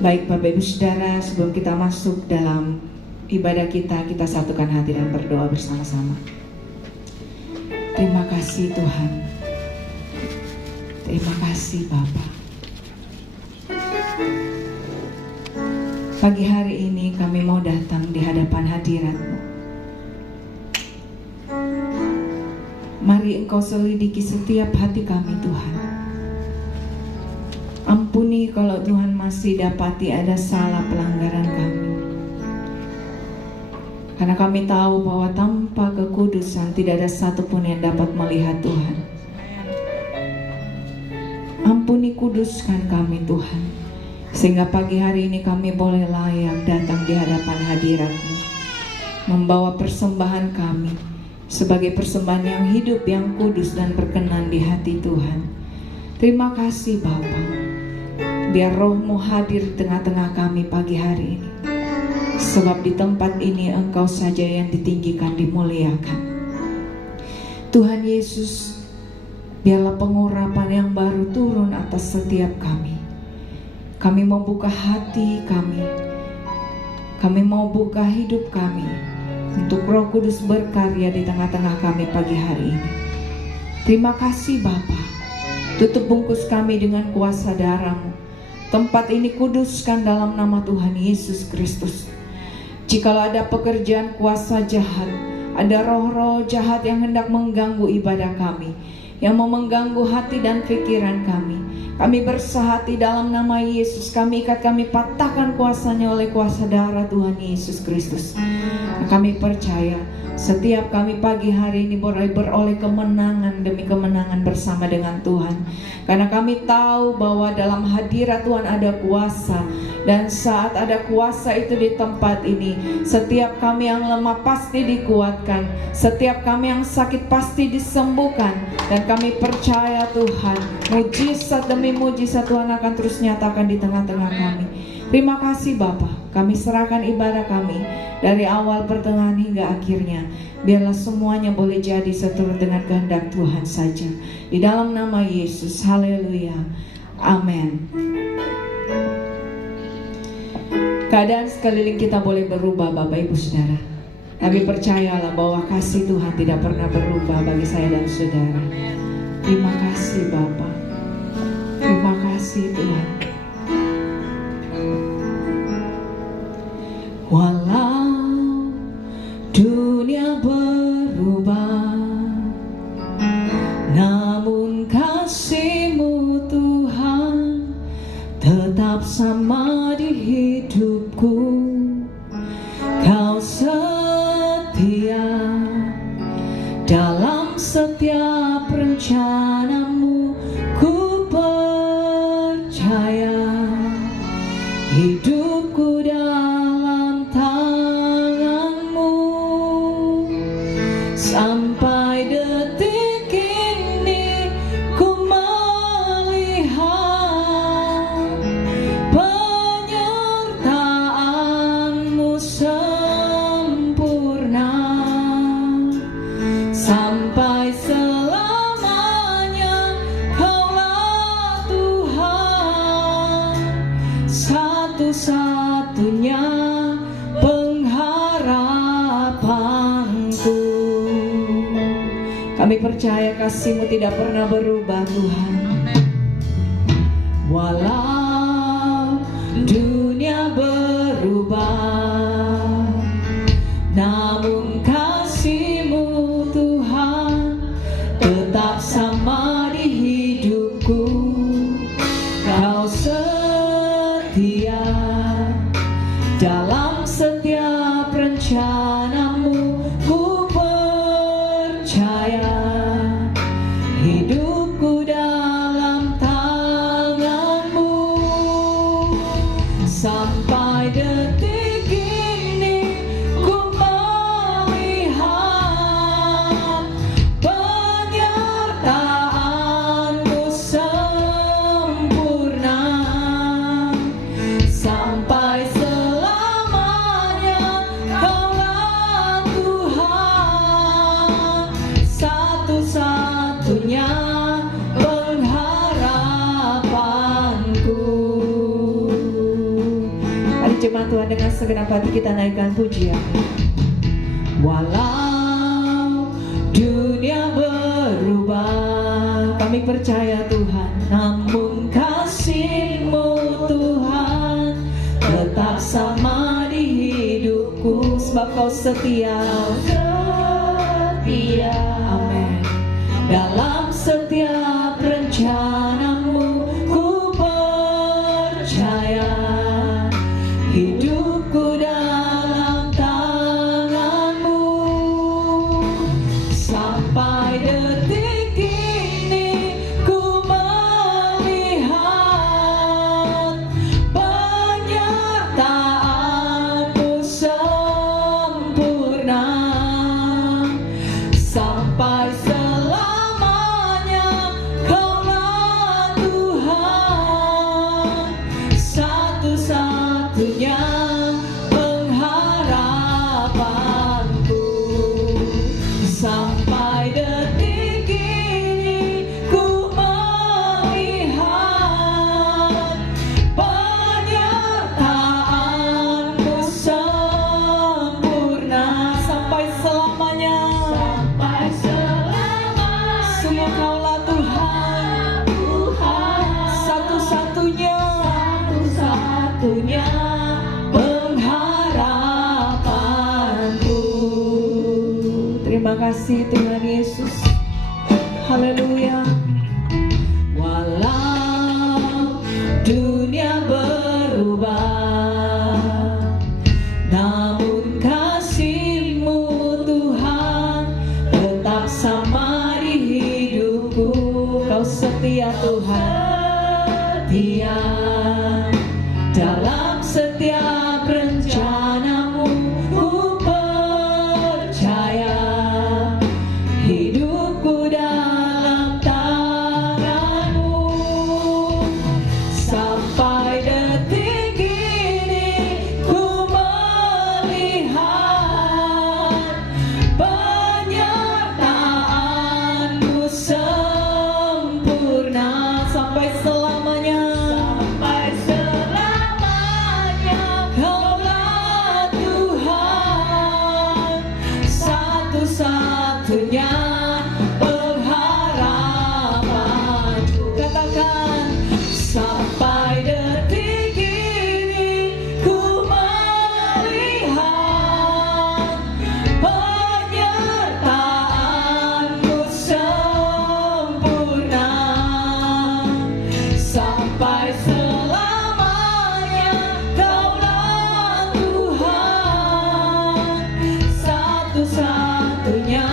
Baik Bapak Ibu Saudara, sebelum kita masuk dalam ibadah kita satukan hati dan berdoa bersama-sama. Terima kasih Tuhan. Terima kasih Bapa. Pagi hari ini kami mau datang di hadapan hadirat-Mu. Mari Engkau selidiki setiap hati kami Tuhan. Ampuni kalau Tuhan masih dapati ada salah pelanggaran kami. Karena kami tahu bahwa tanpa kekudusan tidak ada satupun yang dapat melihat Tuhan. Ampuni, kuduskan kami Tuhan, sehingga pagi hari ini kami boleh layak datang di hadapan hadirat-Mu, membawa persembahan kami sebagai persembahan yang hidup, yang kudus dan berkenan di hati Tuhan. Terima kasih Bapa. Biar Roh-Mu hadir di tengah-tengah kami pagi hari ini. Sebab di tempat ini Engkau saja yang ditinggikan, dimuliakan. Tuhan Yesus, biarlah pengurapan yang baru turun atas setiap kami. Kami mau buka hati kami. Kami mau buka hidup kami untuk Roh Kudus berkarya di tengah-tengah kami pagi hari ini. Terima kasih Bapa. Tutup bungkus kami dengan kuasa darah-Mu. Tempat ini kuduskan dalam nama Tuhan Yesus Kristus. Jikalau ada pekerjaan kuasa jahat, ada roh-roh jahat yang hendak mengganggu ibadah kami, yang mau mengganggu hati dan pikiran kami bersahati dalam nama Yesus. Kami ikat, kami patahkan kuasanya oleh kuasa darah Tuhan Yesus Kristus. Kami percaya setiap kami pagi hari ini beroleh kemenangan demi kemenangan bersama dengan Tuhan. Karena kami tahu bahwa dalam hadirat Tuhan ada kuasa. Dan saat ada kuasa itu di tempat ini, setiap kami yang lemah pasti dikuatkan, setiap kami yang sakit pasti disembuhkan. Dan kami percaya Tuhan, mujizat demi mujizat Tuhan akan terus nyatakan di tengah-tengah kami. Terima kasih Bapa. Kami serahkan ibadah kami dari awal, pertengahan hingga akhirnya. Biarlah semuanya boleh jadi seturut dengan kehendak Tuhan saja. Di dalam nama Yesus, haleluya, amin. Keadaan sekeliling kita boleh berubah Bapak Ibu Saudara, tapi percayalah bahwa kasih Tuhan tidak pernah berubah bagi saya dan saudara. Terima kasih Bapa. Terima kasih Tuhan. Walau dunia berubah, namun kasih-Mu Tuhan tetap sama di hidupku. Kau setia dalam setiap rencana-Mu. Ku percaya hidupku dalam tangan-Mu. Sampai detik ini ku melihat penyertaan-Mu sempurna. Sampai selamanya Kaulah Tuhan, satu-satunya pengharapanku. Kami percaya kasih-Mu tidak pernah berubah Tuhan. Walau dunia berubah, namun kasih-Mu Tuhan tetap sama di hidupku. Kau setia dalam setiap rencana-Mu. Ku percaya hidupku dalam tangan-Mu. Tuhan, dengan segenap hati kita naikkan pujian. Walau dunia berubah, kami percaya Tuhan, namun kasih-Mu Tuhan tetap sama di hidupku, sebab Kau setia. Amin. Dalam setiap rencana-Mu ku percaya, hidupku dalam tangan-Mu. Sampai detik ini ku melihat penyertaan-Mu sempurna. Sampai selamanya Kaulah Tuhan, satu-satunya pengharapanku. Sampai detik ini ku melihat penyertaan-Mu sempurna. Sampai selamanya, semua Kaulah Tuhan, satu-satunya pengharapanku. Terima kasih Tuhan Yesus. Haleluya. Walau dunia berubah, namun kasih-Mu Tuhan tetap sama di hidupku. Kau setia Tuhan, setia dalam setiap rencana-Mu ku percaya, hidupku dalam tangan-Mu. Sampai detik ini ku melihat penyertaan-Mu sempurna. Sampai selamanya, Kaulah Tuhan, satu-satunya pengharapanku. Katakan, sampai detik ini ku melihat penyertaan-Mu sempurna. Sampai selamanya Kaulah Tuhan, satu-satunya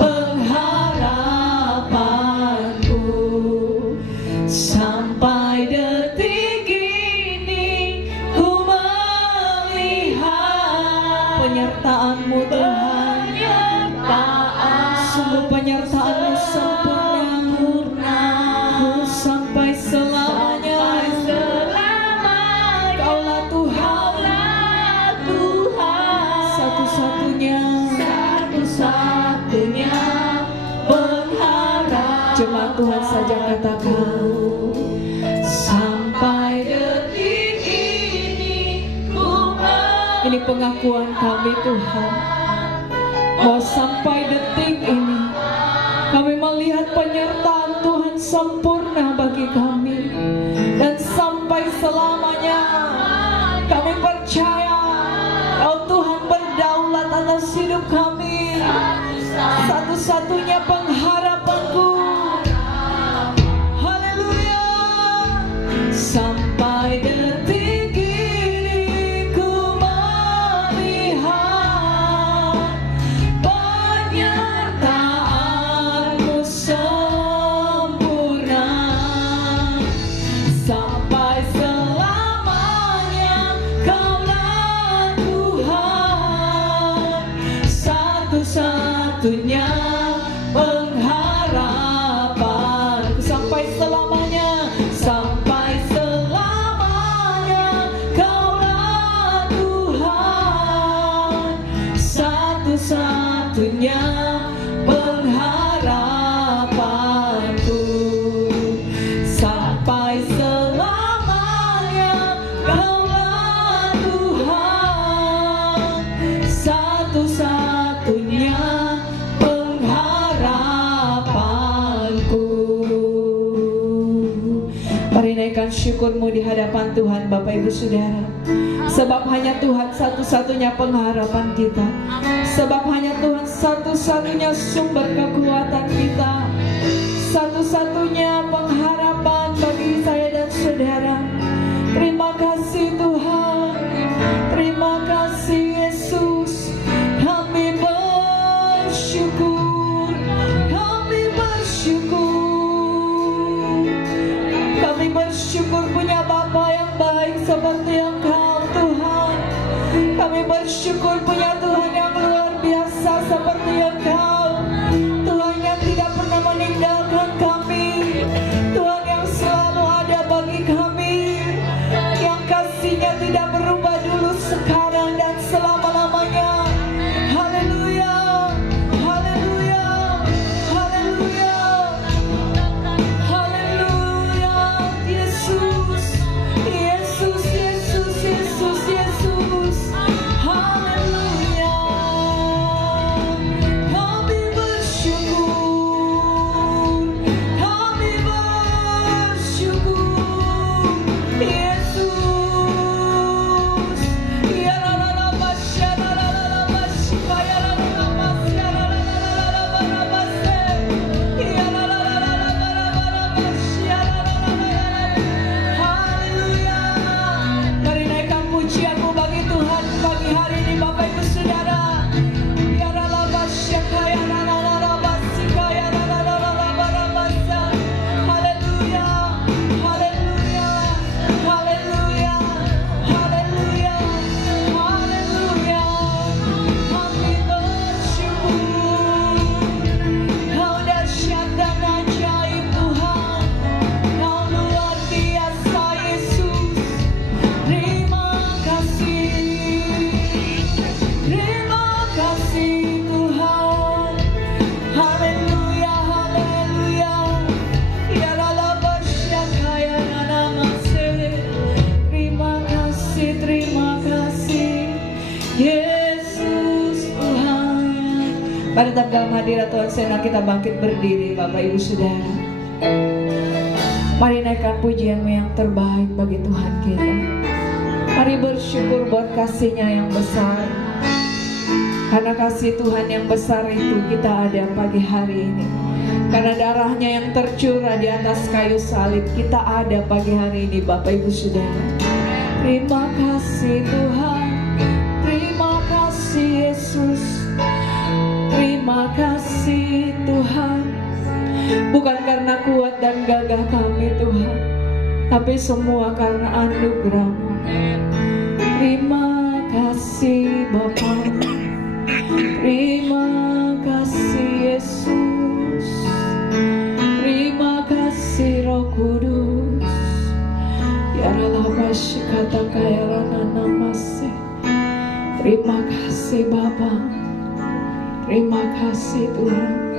pengharapanku. Sampai detik ini ku melihat penyertaan-Mu Tuhan, sungguh penyertaan-Mu sempurna. Sampai selamanya, Kaulah Tuhan, satu-satunya pengharapan. Jemaat Tuhan saja katakan, sampai detik ini ku melihat. Ini pengakuan kami Tuhan, bahwa sampai detik ini kami melihat penyertaan Tuhan sempurna bagi kami. Dan sampai selamanya kami percaya Kau Tuhan berdaulat atas hidup kami, satu-satunya pengharapanku. Haleluya. Sampai detik ini ku melihat penyertaan-Mu sempurna. Sampai selamanya Kaulah Tuhan, satu-satunya pengharapanku. menaikkan syukurmu di hadapan Tuhan Bapak Ibu Saudara. Sebab hanya Tuhan satu-satunya pengharapan kita. Sebab hanya Tuhan satu-satunya sumber kekuatan kita. Satu-satunya pengharapan bagi saya dan saudara. Terima kasih Tuhan. Terima kasih Yesus. Kami bersyukur. Kami bersyukur. Kami bersyukur punya Bapa yang baik seperti Engkau Tuhan. Kami bersyukur punya Tuhan yang luar biasa seperti Engkau. Tuhan yang tidak pernah meninggalkan kami. Tuhan yang selalu ada bagi kami. Yang kasih-Nya tidak berubah dulu, sekarang dan selama-lamanya. Haleluya. Haleluya. Haleluya. Haleluya. Yesus. Yesus, Yesus, Yesus, Yesus. Haleluya. Kami bersyukur. Kami bersyukur. Yesus. Ya la la la masya la la la la masya ya la la la masya la la la la la la la masya ya la la la la la la masya la la la la. Haleluya. Mari naikkan pujianmu bagi Tuhan pagi hari ini Bapak Ibu Saudara. Ya la la masya ya la la la la masya ya la la la la la la masya. Haleluya. Haleluya. Haleluya. Haleluya. Haleluya. Kami bersyukur. Kau dahsyat dan ajaib Tuhan. Kau luar biasa Yesus. Terima kasih. Terima kasih Tuhan. Haleluya. Haleluya. Ya la la basyaka ya la la masih. Terima kasih. Terima kasih Yesus Tuhan. Pada tetap dalam hadirat Tuhan senang kita bangkit berdiri Bapak Ibu Saudara. Mari naikkan pujianmu yang terbaik bagi Tuhan kita. Mari bersyukur buat kasih-Nya yang besar. Karena kasih Tuhan yang besar itu kita ada pagi hari ini. Karena darah-Nya yang tercurah di atas kayu salib, kita ada pagi hari ini Bapak Ibu Saudara. Terima kasih Tuhan. Terima kasih Yesus. Terima kasih Tuhan. Bukan karena kuat dan gagah kami Tuhan, tapi semua karena anugerah-Mu. Terima kasih Bapa. Terima kasih Yesus. Terima kasih Roh Kudus. Ya Allah kata kaya namase. Terima kasih Bapa. Terima kasih Tuhan.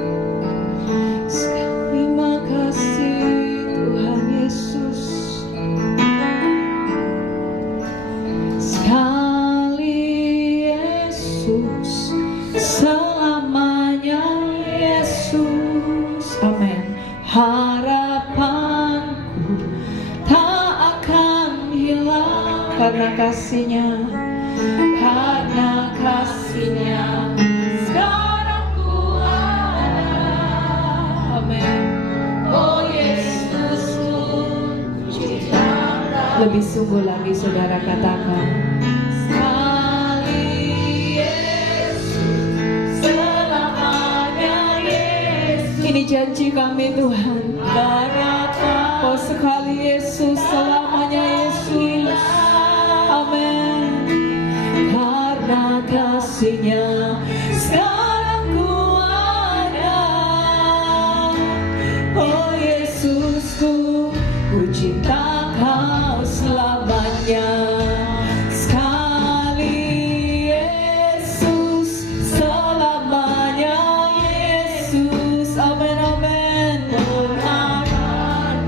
Terima kasih Tuhan Yesus. Sekali Yesus, selamanya Yesus. Amin. Harapanku tak akan hilang karena kasih-Nya. Karena kasih-Nya sekarang ku ada. Amin. Oh Yesusku, lebih sungguh lagi saudara katakan. Sekali Yesus, selamanya Yesus. Ini janji kami Tuhan. Oh sekali Yesus, selamanya Yesus. Amin. Karena kasih-Nya sekarang ku ada. Oh Yesusku, ku cinta Kau selamanya. Sekali Yesus, selamanya Yesus. Amin, amin.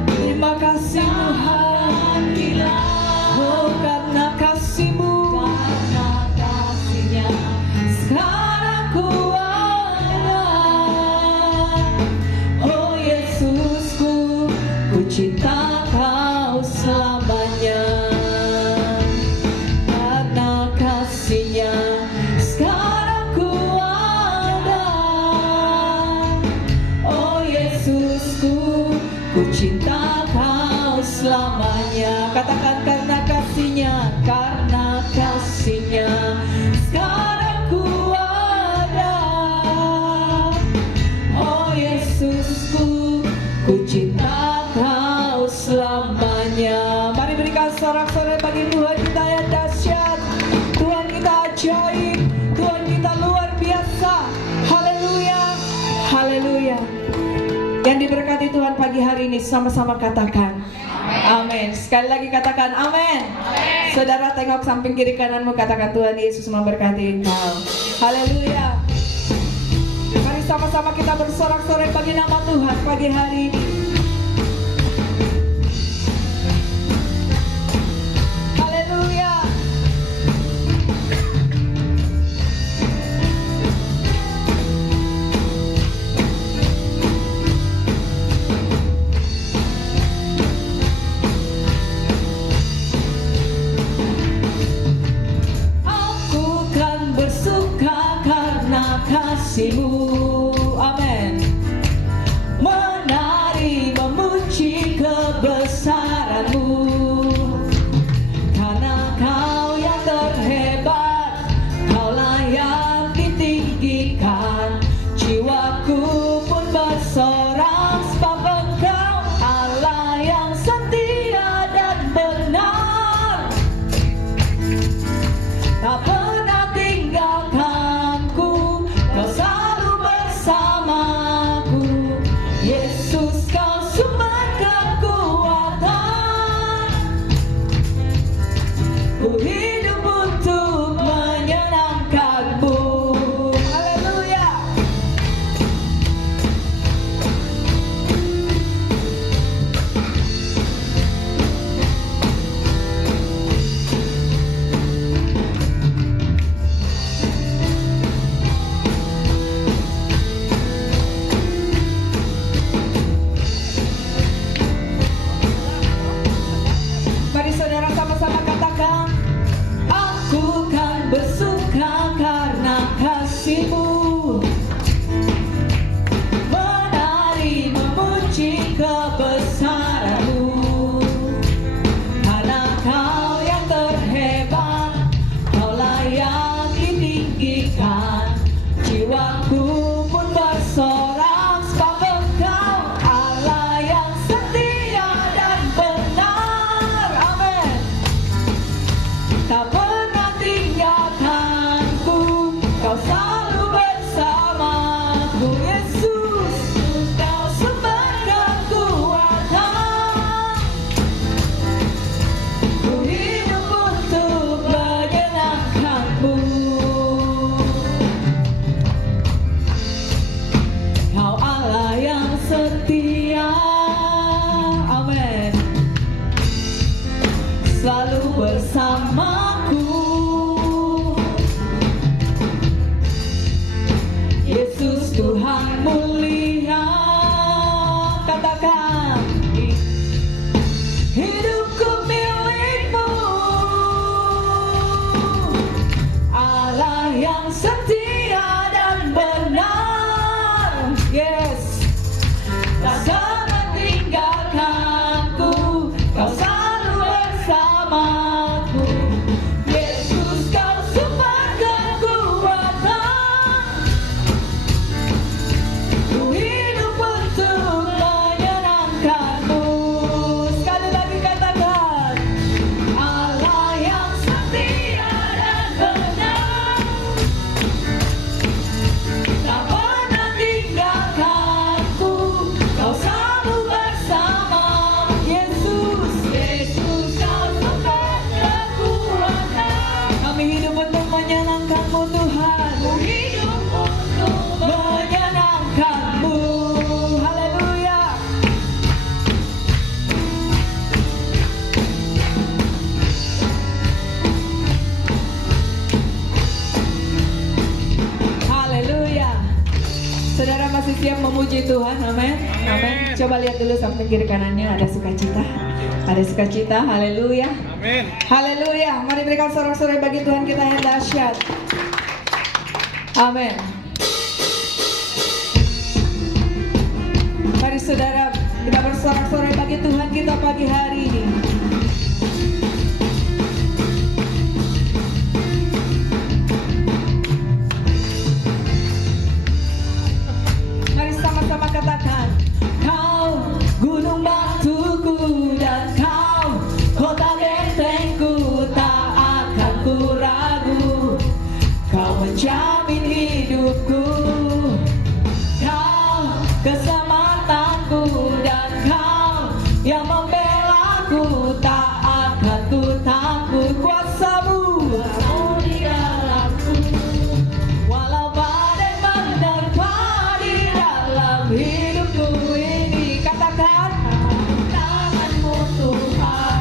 Terima kasih Tuhan. Oh karena kasih-Mu, sekarang ku ada. Oh Yesusku, ku cinta Kau selamanya. Kau selamanya. Katakan karena kasih-Nya, karena kasih-Nya sekarang ku ada. Oh Yesusku, ku cinta Kau selamanya. Mari berikan sorak-sorai bagi Tuhan kita yang dahsyat. Tuhan kita ajaib, Tuhan kita luar biasa. Haleluya, haleluya. Yang diberkati Tuhan pagi hari ini sama-sama katakan amin. Sekali lagi katakan amin. Saudara tengok samping kiri kananmu, katakan Tuhan Yesus memberkati engkau. Haleluya. Mari sama-sama kita bersorak-sorai bagi nama Tuhan pagi hari ini. Haleluya. Kasih-Mu, amin. Menari memuji kebesaran-Mu, karena Kau yang terhebat, Kau layak ditinggikan. Jiwaku pun bersorak sebab Engkau Allah yang setia dan benar, tak pernah tinggalkanku. Kau selalu bersamaku, Yesus, Kau sumber kekuatan. Ku hidup untuk menyenangkan-Mu. Haleluya. Mari saudara sama-sama katakan, aku kan bersuka karena kasih-Mu, menari memuji kebesaran-Mu, karena Kau yang terhebat, Kau layak ditinggikan. Jiwaku pun bersorak sebab Engkau Allah yang setia dan benar, amin. Tak pernah tinggalkanku, Kau selalu bersamaku. Yesus, Kau sumber kekuatan. Ku hidup untuk menyenangkan-Mu. Kau Allah yang setia, amin, selalu bersamaku. Yesus Tuhan mulia, katakan hidupku milik-Mu, Allah yang setia dan benar. Yes, tak pernah tinggalkanku, Kau selalu bersamaku. Yesus, Kau sumber kekuatan. Ku hidup untuk menyenangkan-Mu. Sekali lagi katakan, Allah yang setia dan benar, tak pernah tinggalkanku, Kau selalu bersama. Yesus, Yesus, Kau sumber kekuatan. Kami hidup untuk menyenangkan-Mu Tuhan. Ku hidup untuk menyenangkan-Mu. Haleluya. Haleluya. Saudara masih siap memuji Tuhan, amin. Amin. Coba lihat dulu samping kiri kanannya, ada sukacita. Ada sukacita, haleluya. Amin. Haleluya. Mari berikan sorak-sorai bagi Tuhan kita yang dahsyat. Amin. Mari saudara, kita bersorak-sorai bagi Tuhan yang membelaku, tak akan ku takut. Kuasa-Mu di dalamku, walau badai menerpa di dalam hidupku ini. Katakan, tangan-Mu Tuhan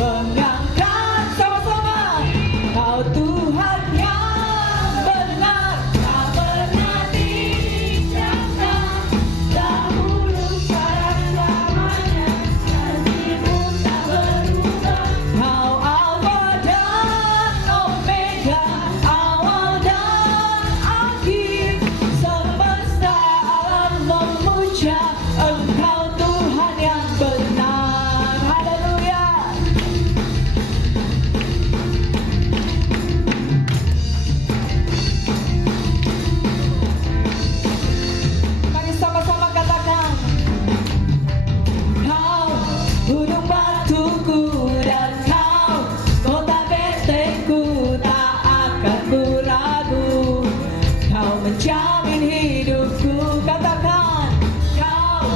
mengangkat sama-sama. Kau Tuhan yang benar, tak pernah dicatat. Dahulu sekarang selamanya, janji-Mu tak berubah. Kau Alfa dan Omega, awal dan akhir. Semesta alam memuja Engkau Tuhan yang benar. Haleluya. Mari sama-sama katakan, Kau gunung batuku dan Kau kota bentengku, tak akan ku ragu. Kau menjamin hidupku. Katakan, Kau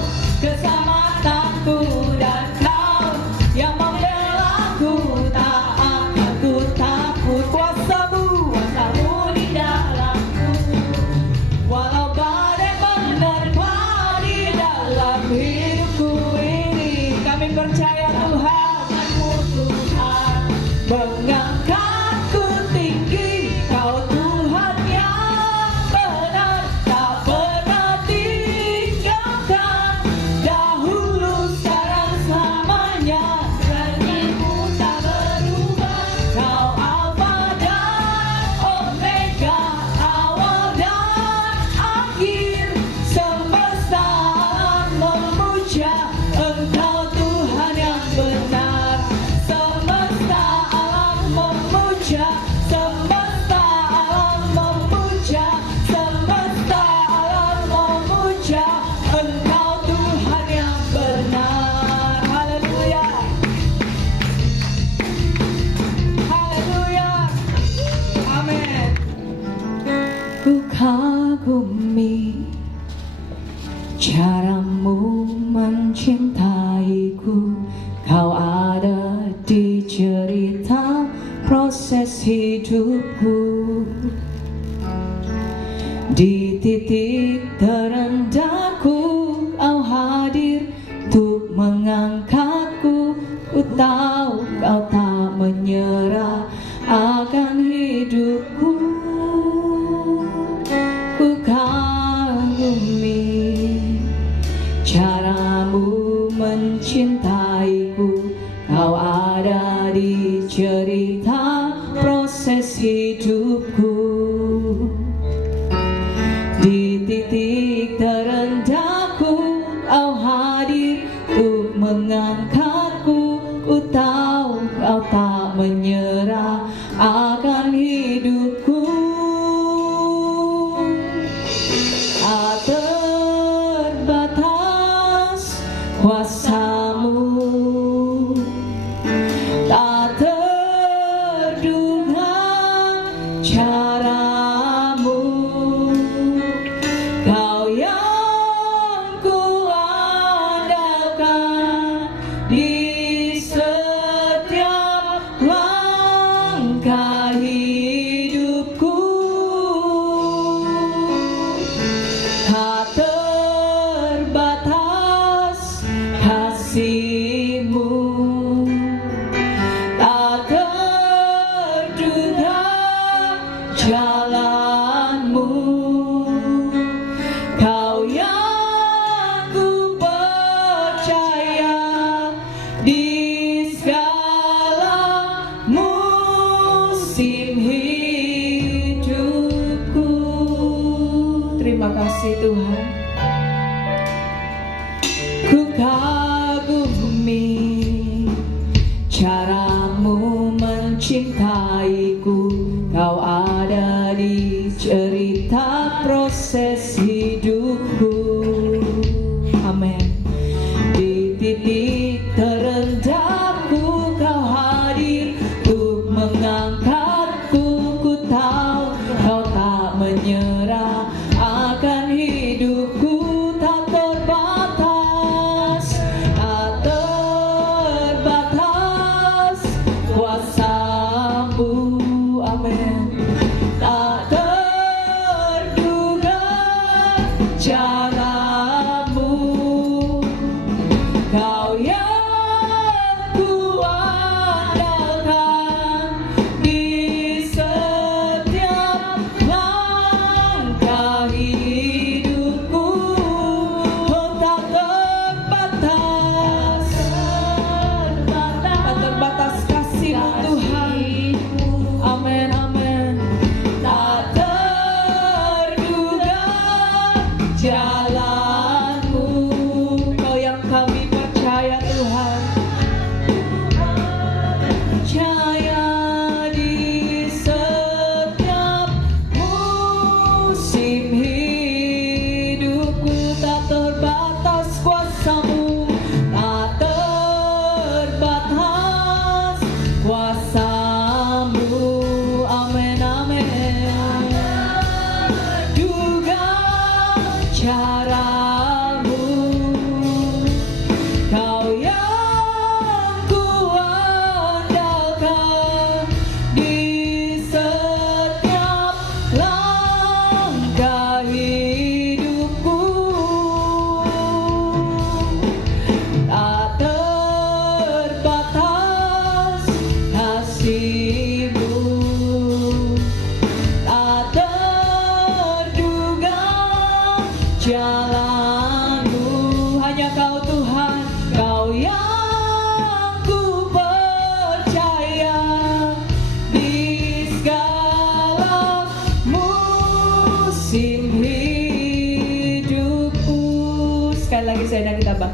keselamatanku dan Kau yang membelaku, tak akan ku takut. Kuasa-Mu di dalamku, walau badai menerpa di dalam hidupku ini. Kami percaya Tuhan-Mu Tuhan mengangkatku tinggi. Kau Tuhan yang benar, tak pernah tinggalkan. Dahulu sekarang selamanya, janji-Mu tak berubah. Kau Alfa dan Omega, awal dan akhir. Semesta alam memuja Engkau Tuhan yang benar. Semesta alam memuja, semesta alam memuja, semesta alam memuja Engkau Tuhan yang benar. Haleluya. Haleluya. Amin. Ku kagumi cara-Mu mencintaiku. Kau ada di cerita proses hidupku. Di titik terendahku Kau hadir untuk mengangkatku. Ku tahu Kau tak menyerah akan hidupku. Ku kagumi cara-Mu mencintaiku. Kau ada di cerita proses hidupku. Di titik terendahku Kau hadir untuk mengangkatku. Ku tahu Kau tak menyerah akan hidupku. Tak terbatas kuasa-Mu, tak terduga cara-Mu. Kau yang ku andalkan di setiap langkah.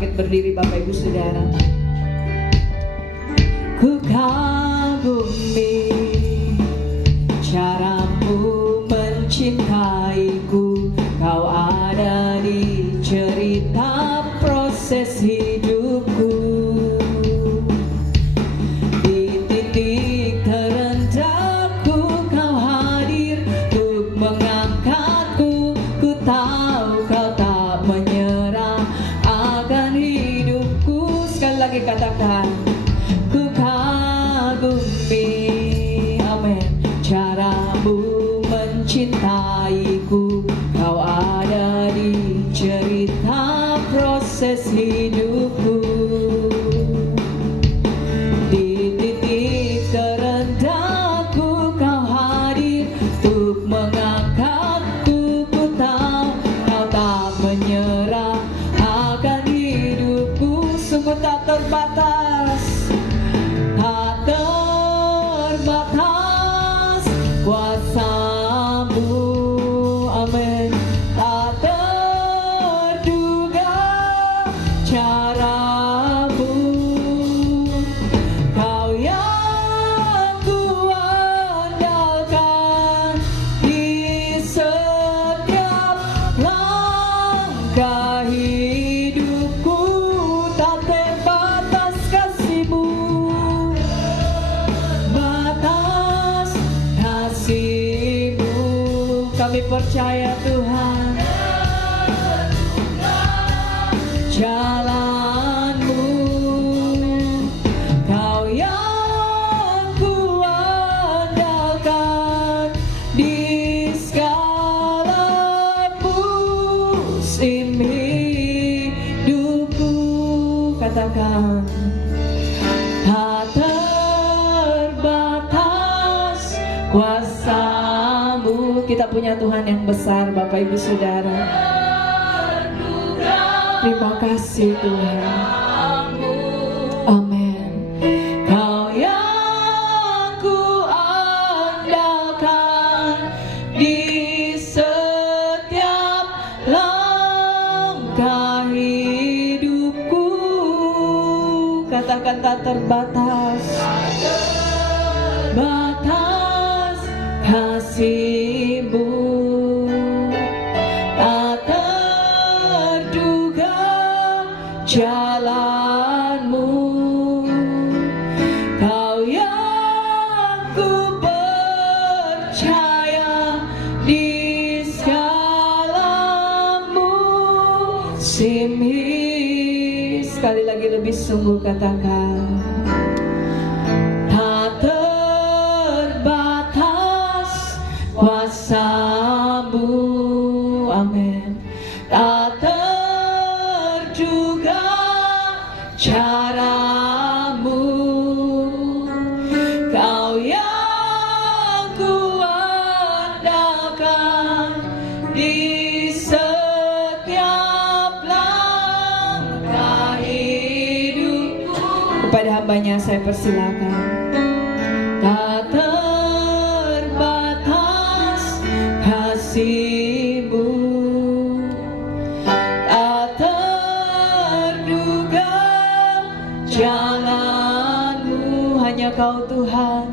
bangkit berdiri Bapak Ibu Saudara. Ku kagumi caramu mencintaiku, kau ada di cerita proses hidupku. Di titik terendahku kau hadir untuk mengangkatku. Ku tahu kau tak menyerah akan hidupku. Sekali lagi katakan, ku kagumi, amin, caramu mencintaiku, kau ada di cerita proses hidupku. Di titik terendahku kau hadir untuk mengangkatku. Ku tahu kau tak menyerah akan hidupku. Sungguh tak terbatas, tak terbatas kuasamu, amin. Tak terduga caramu, kau yang ku andalkan di setiap langkah hidupku. Tak terbatas kasih-Mu, batas kasih-Mu, kami percaya Tuhan. Jalan-Mu, kau yang ku andalkan di segala musim hidupku. Katakan, tak terbatas kuasa-Mu. Kita punya Tuhan yang besar Bapak Ibu Saudara. Terima kasih Tuhan. Amin. Kau yang ku andalkan di setiap langkah hidupku. Katakan, tak terbatas, batas kasih-Mu, tak terduga jalan-Mu, kau yang ku percaya di segala musim hidup. Sekali lagi lebih sungguh katakan, tak terbatas kuasa-Mu, amin. Tak terduga cara-Mu, kau yang ku andalkan di setiap langkah hidupku. Kepada hambanya saya persilakan. Tak terbatas kasih-Mu, tak terduga jalan-Mu. Hanya Kau Tuhan,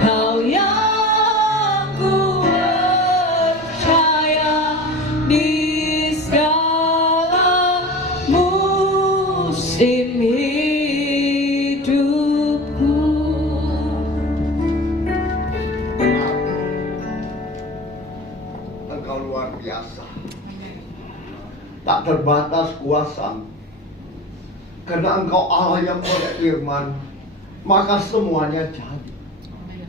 Kau yang ku percaya di segala musim hidupku. Engkau luar biasa, tak terbatas kuasa, karena Engkau Allah yang berfirman, maka semuanya jadi.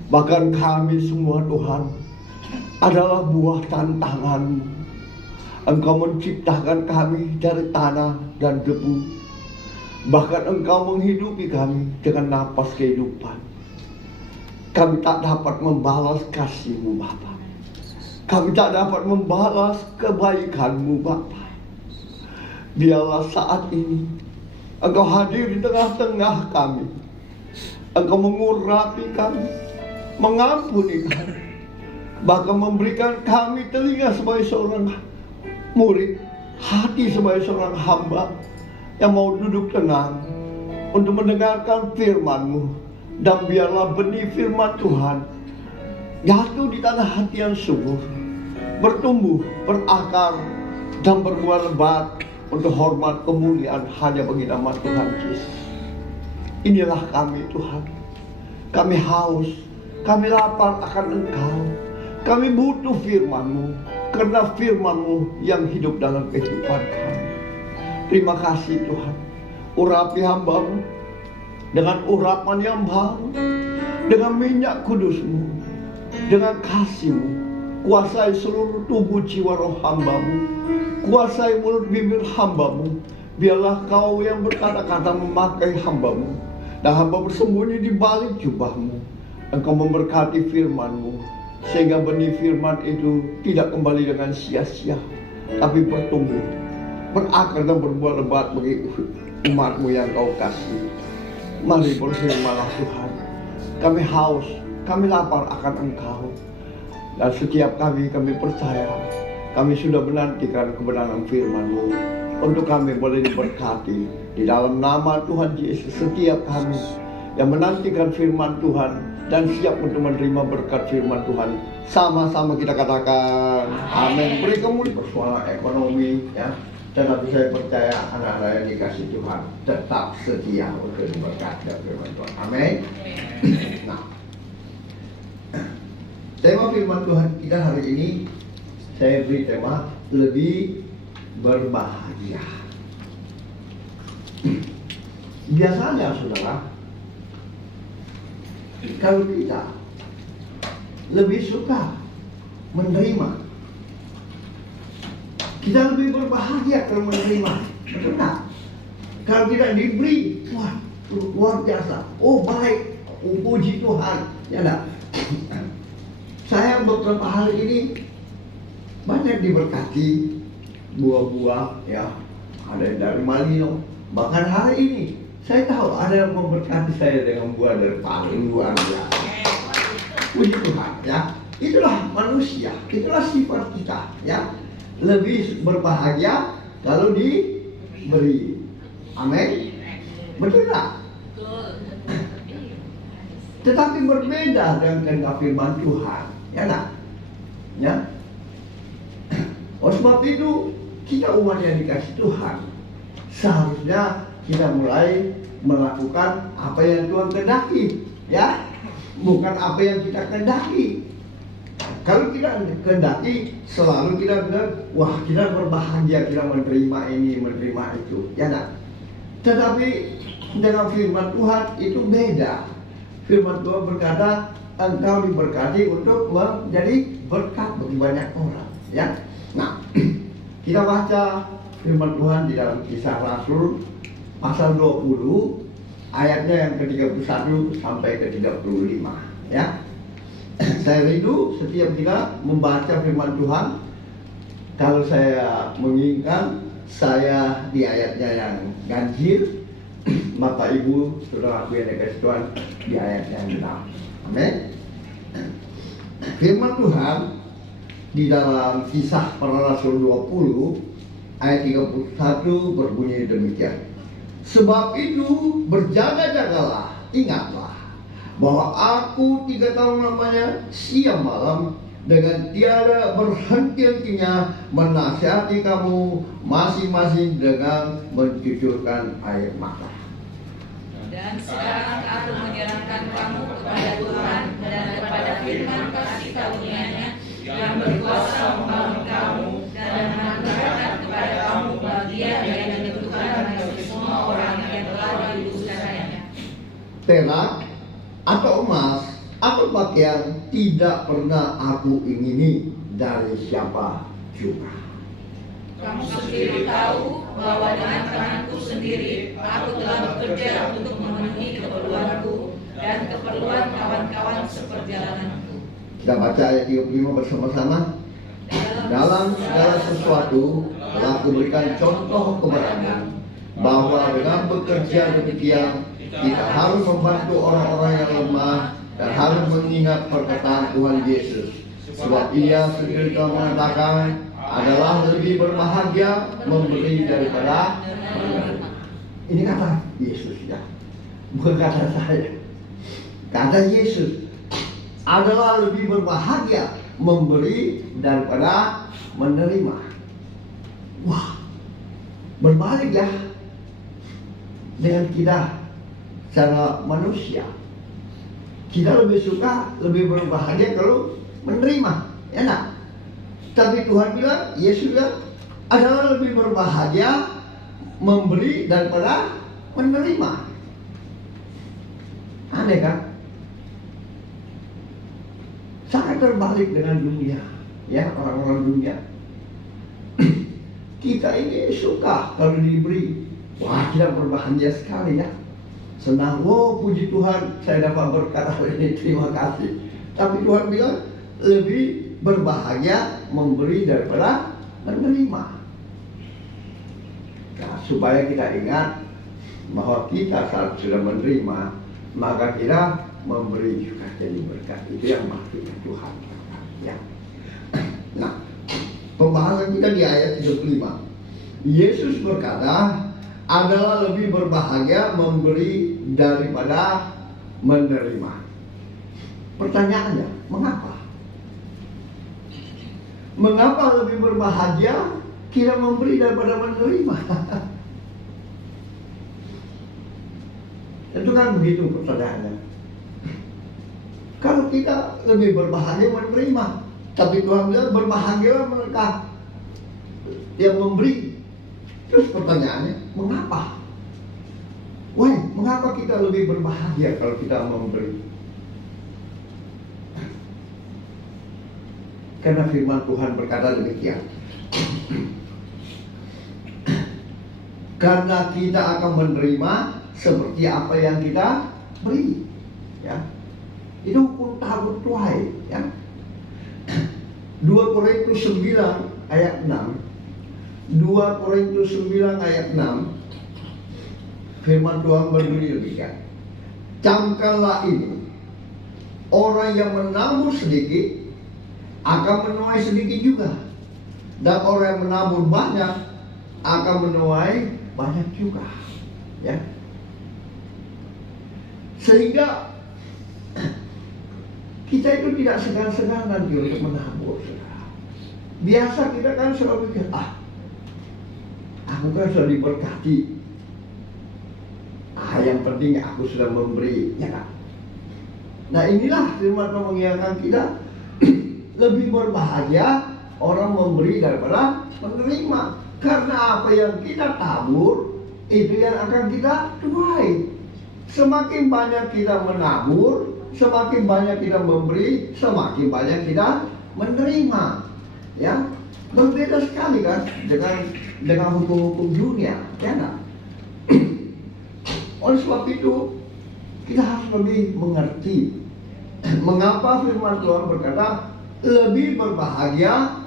Bahkan kami semua Tuhan adalah buah tantangan-Mu. Engkau menciptakan kami dari tanah dan debu. Bahkan Engkau menghidupi kami dengan napas kehidupan. Kami tak dapat membalas kasih-Mu Bapa. Kami tak dapat membalas kebaikan-Mu Bapa. Biarlah saat ini Engkau hadir di tengah-tengah kami. Engkau mengurapi kami, mengampuni kami, bahkan memberikan kami telinga sebagai seorang murid, hati sebagai seorang hamba, yang mau duduk tenang untuk mendengarkan firman-Mu. Dan biarlah benih firman Tuhan jatuh di tanah hati yang subur, bertumbuh, berakar, dan berbuah lebat untuk hormat kemuliaan hanya bagi nama Tuhan Yesus. Inilah kami Tuhan. Kami haus, kami lapar akan Engkau. Kami butuh firman-Mu, karena firman-Mu yang hidup dalam kehidupan kami. Terima kasih Tuhan. Urapi hamba-Mu dengan urapan yang baru, dengan minyak kudus-Mu, dengan kasih-Mu. Kuasai seluruh tubuh jiwa roh hamba-Mu, kuasai mulut bibir hamba-Mu. Biarlah Kau yang berkata-kata memakai hamba-Mu, dan hamba bersembunyi di balik jubah-Mu. Engkau memberkati firman-Mu, sehingga benih firman itu tidak kembali dengan sia-sia, tapi bertumbuh, berakar dan berbuah lebat bagi umat-Mu yang Kau kasih. Mari berfirmanlah Tuhan. Kami haus, kami lapar akan Engkau. Dan setiap kami percaya, kami sudah menantikan kebenaran firman-Mu untuk kami boleh diberkati. Di dalam nama Tuhan Yesus, setiap kami yang menantikan firman Tuhan dan siap untuk menerima berkat firman Tuhan, sama-sama kita katakan amin. Beri kemuliaan persoalan ekonomi ya, tetapi saya percaya anak-anak yang dikasih Tuhan tetap setia untuk diberkati firman Tuhan. Amin. Nah, tema firman Tuhan kita hari ini saya beri tema lebih berbahagia. Biasanya saudara, kalau kita lebih suka menerima, kita lebih berbahagia kalau menerima. Betul tak? Kalau tidak diberi, wah luar biasa. Oh baik, oh, puji Tuhan. Ya enggak? Saya beberapa hari ini banyak diberkati buah-buah ya, ada yang dari Malino. Bahkan hari ini saya tahu ada yang memberkati saya dengan buah dari paling luar biasa. Puji Tuhan ya. Itulah manusia, itulah sifat kita ya. Lebih berbahagia kalau diberi. Amin. Betul tak? Tetapi berbeda dengan kehendak firman Tuhan. Ya nak? Ya. Oleh sebab itu kita umat yang dikasih Tuhan, seharusnya kita mulai melakukan apa yang Tuhan kehendaki, ya, bukan apa yang kita kehendaki. Kalau kita kehendaki, selalu kita bilang, wah kita berbahagia, kita menerima ini, menerima itu, ya nak? Tetapi dengan firman Tuhan itu beda. Firman Tuhan berkata, engkau diberkati untuk menjadi berkat bagi banyak orang, ya. Nah, kita baca firman Tuhan di dalam Kisah Rasul pasal 20 ayatnya yang ke-31 sampai ke-35 ya. Saya rindu setiap kita membaca firman Tuhan. Kalau saya menginginkan saya di ayatnya yang ganjil, Bapak Ibu saudaraku yang dikasih Tuhan di ayatnya yang genap. Amin. Firman Tuhan di dalam Kisah Para Rasul 20 ayat 31 berbunyi demikian. Sebab itu berjaga-jagalah, ingatlah bahwa aku 3 tahun lamanya siang malam dengan tiada berhenti-hentinya menasihati kamu masing-masing dengan mencucurkan air mata. Dan sekarang aku menyerahkan kamu kepada Tuhan dan kepada firman kasih karunia-Nya yang berkuasa membangun kamu dan menganugerahkan kepada kamu bagian yang ditentukan bagi semua orang yang telah diutuskannya. Perak atau emas atau pakaian tidak pernah aku ingini dari siapa juga. Kamu sendiri tahu bahwa dengan tanganku sendiri aku telah bekerja untuk memenuhi keperluanku dan keperluan kawan-kawan seperjalananku. Kita baca ayat 35 bersama-sama. Dalam segala sesuatu telah kuberikan contoh kepadamu bahwa dengan bekerja demikian kita harus membantu orang-orang yang lemah dan harus mengingat perkataan Tuhan Yesus. Sebab Ia sendiri telah mengatakan adalah lebih berbahagia memberi daripada menerima. Ini kata Yesus ya, bukan kata saya. Kata Yesus, adalah lebih berbahagia memberi daripada menerima. Wah, berbalik ya dengan kita secara manusia. Kita lebih suka, lebih berbahagia kalau menerima, ya nak? Tapi Tuhan bilang, Yesus bilang, adalah lebih berbahagia memberi daripada menerima. Aneh kan? Sangat terbalik dengan dunia, ya, orang-orang dunia. Kita ini suka kalau diberi, wah kita berbahagia sekali ya, senang, oh puji Tuhan saya dapat berkat hari ini, terima kasih. Tapi Tuhan bilang lebih berbahagia memberi daripada menerima. Nah, supaya kita ingat bahwa kita saat sudah menerima, maka kita memberi juga jadi berkat. Itu yang maksudnya Tuhan ya. Nah, pembahasan kita di ayat 35. Yesus berkata, adalah lebih berbahagia memberi daripada menerima. Pertanyaannya, mengapa? Mengapa lebih berbahagia kita memberi daripada menerima? Itu kan begitu pertanyaannya. Kalau kita lebih berbahagia menerima, tapi Tuhan bilang berbahagialah mereka yang memberi. Terus pertanyaannya, mengapa? Wah, mengapa kita lebih berbahagia kalau kita memberi? Karena firman Tuhan berkata demikian. Karena kita akan menerima seperti apa yang kita beri, ya. Itu hukum tabur tuai, ya. 2 Korintus 9 ayat 6. 2 Korintus 9 ayat 6. Firman Tuhan berbunyi demikian. Camkanlah ini, orang yang menabur sedikit akan menuai sedikit juga, dan orang yang menabur banyak akan menuai banyak juga, ya. Sehingga kita itu tidak segan-segan nanti untuk menabur. Biasa kita kan selalu pikir, aku kan sudah diberkati, yang penting aku sudah memberi, ya kan? Nah inilah firman Tuhan mengingatkan kita, lebih berbahagia orang memberi daripada menerima. Karena apa yang kita tabur, itu yang akan kita tuai. Semakin banyak kita menabur, semakin banyak kita memberi, semakin banyak kita menerima, ya. Berbeda sekali kan dengan hukum-hukum dunia, ya kan? Oleh sebab itu kita harus lebih mengerti mengapa firman Tuhan berkata lebih berbahagia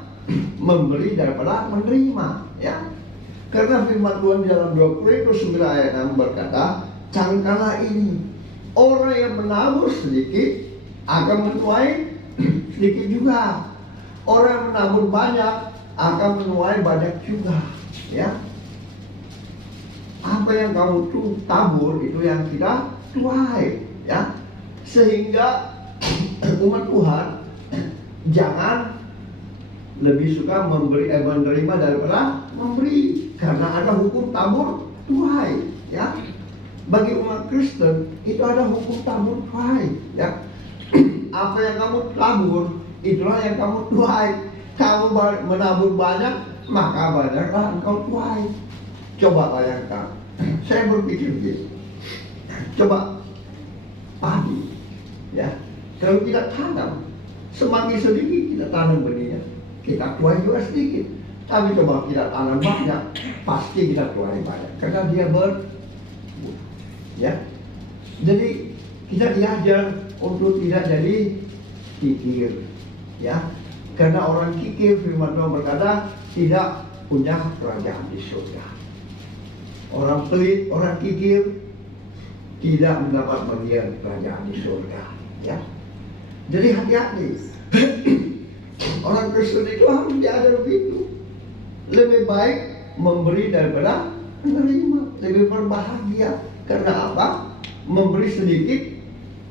memberi daripada menerima, ya. Karena firman Tuhan di dalam 2 Korintus 9 ayat 6 berkata, camkanlah ini, orang yang menabur sedikit akan menuai sedikit juga, orang yang menabur banyak akan menuai banyak juga, ya. Apa yang kamu tabur itu yang kita tuai, ya. Sehingga umat Tuhan jangan lebih suka menerima daripada memberi, karena ada hukum tabur tuai, ya. Bagi umat Kristen itu ada hukum tabur tuai, ya. Apa yang kamu tabur itulah yang kamu tuai. Kamu menabur banyak, maka banyaklah engkau tuai. Coba bayangkan, saya berpikir begini. Coba padi, ya. Kalau kita tanam, semakin sedikit kita tanam benihnya, kita tuai juga sedikit. Tapi coba kita tanam banyak, pasti kita tuai banyak, karena dia ya. Jadi kita diajar untuk tidak jadi kikir, ya. Karena orang kikir, firman Tuhan berkata, tidak punya kerajaan di surga. Orang pelit, orang kikir tidak mendapat bagian kerajaan di surga, ya. Jadi hati-hati. Orang Kristen itu harus diajar begitu. Lebih baik memberi daripada menerima, lebih berbahagia. Karena apa? Memberi sedikit,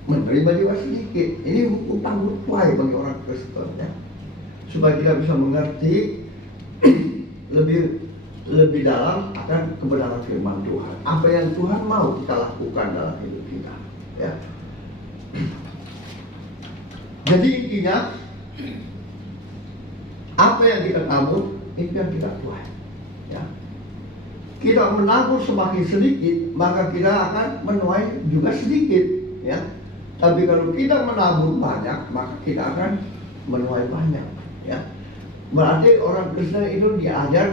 menerima juga sedikit. Ini utang bertuai bagi orang Kristen ya. Supaya kita bisa mengerti lebih dalam akan kebenaran firman Tuhan. Apa yang Tuhan mau kita lakukan dalam hidup kita ya. Jadi intinya, apa yang kita tabur itu yang kita tuai ya. Kita menabur semakin sedikit, maka kita akan menuai juga sedikit ya. Tapi kalau kita menabur banyak, maka kita akan menuai banyak ya. Berarti orang Kristen itu diajar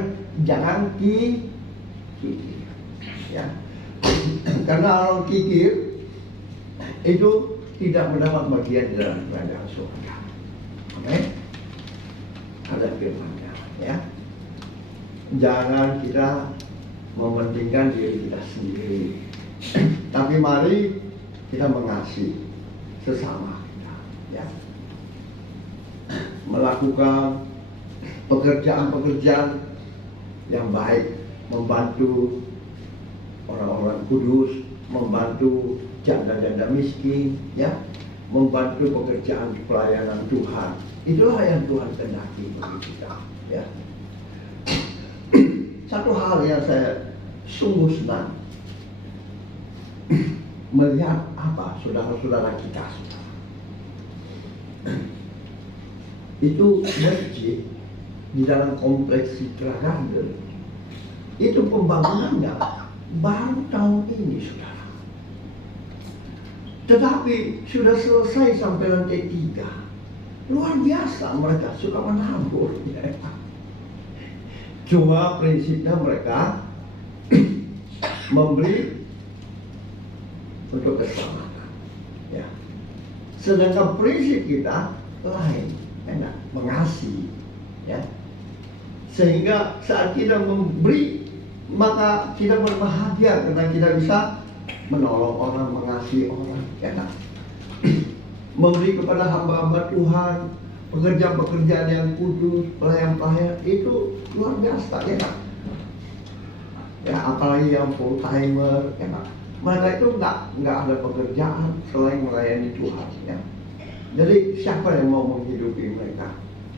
jangan kikir ya. Karena orang kikir itu tidak mendapat bagian dalam kerajaan surga. Oke? Ada firman-Nya ya. Jangan kita mementingkan diri kita sendiri. Tapi mari kita mengasihi sesama kita ya. Melakukan pekerjaan-pekerjaan yang baik, membantu orang-orang kudus, membantu janda-janda miskin ya, membantu pekerjaan pelayanan Tuhan. Itulah yang Tuhan kehendaki bagi kita ya. Satu hal yang saya sungguh senang melihat apa saudara-saudara kita itu masjid di dalam kompleks Citra Garden itu pembangunannya baru tahun ini saudara. Tetapi sudah selesai sampai lantai 3. Luar biasa mereka suka menabur ya. Cuma prinsipnya mereka memberi untuk keselamatan ya. Sedangkan prinsip kita lain, enak, mengasihi ya. Sehingga saat kita memberi, maka kita berbahagia karena kita bisa menolong orang, mengasihi orang enak. Memberi kepada hamba-hamba Tuhan, pekerjaan-pekerjaan yang kudus, pelayan-pelayan itu luar biasa enak ya. Apalagi yang full timer enak. Mereka itu nggak ada pekerjaan selain melayani Tuhan ya. Jadi siapa yang mau menghidupi mereka?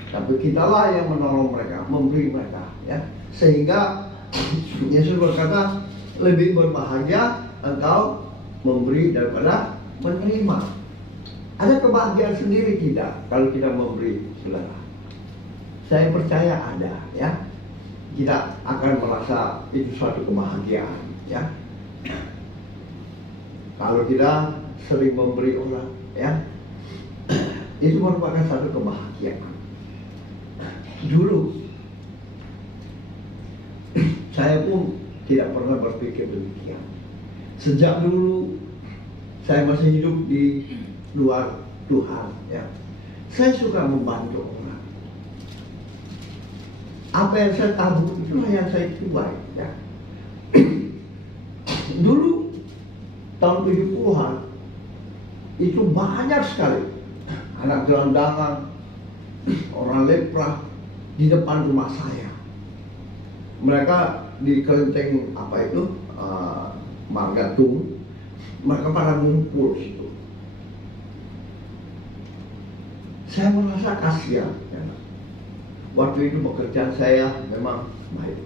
Tapi kitalah yang menolong mereka, memberi mereka ya. Sehingga Yesus berkata, lebih berbahagia engkau memberi daripada menerima. Ada kebahagiaan sendiri tidak kalau kita memberi, saudara? Saya percaya ada ya. Kita akan merasa itu suatu kebahagiaan ya. Kalau kita sering memberi orang ya, itu merupakan satu kebahagiaan. Dulu saya pun tidak pernah berpikir demikian. Sejak dulu saya masih hidup di luar Tuhan ya, saya suka membantu orang. Apa yang saya tabur itulah yang saya tuai ya. Dulu tahun 70-an itu banyak sekali anak gelandangan, orang lepra di depan rumah saya. Mereka di kelenteng apa itu Margatung, mereka pada ngumpul situ. Saya merasa kasihan ya. Waktu itu pekerjaan saya memang baik.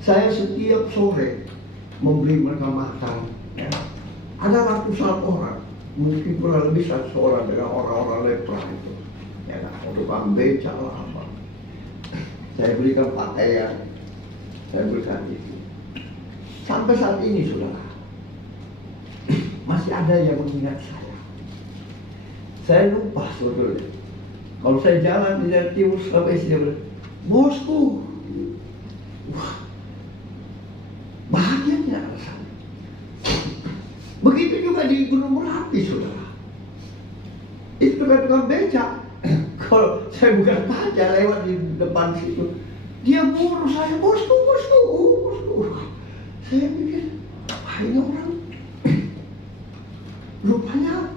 Saya setiap sore memberi mereka makan ya. Ada ratusan orang, mungkin kurang lebih 100 orang dengan orang-orang lepra itu ya, untuk beca lah apa. Saya berikan pakaian, saya berikan itu. Sampai saat ini saudara, masih ada yang mengingat saya. Saya lupa sebetulnya. Kalau saya jalan di daerah timur Sulawesi, dia bilang, bosku, wah, bahagianya rasanya. Begitu juga di Gunung Merapi, saudara. Itu tukang becak. Kalau saya buka kaca lewat di depan situ, dia buru saya, bosku. Saya pikir, apa ini orang? Rupanya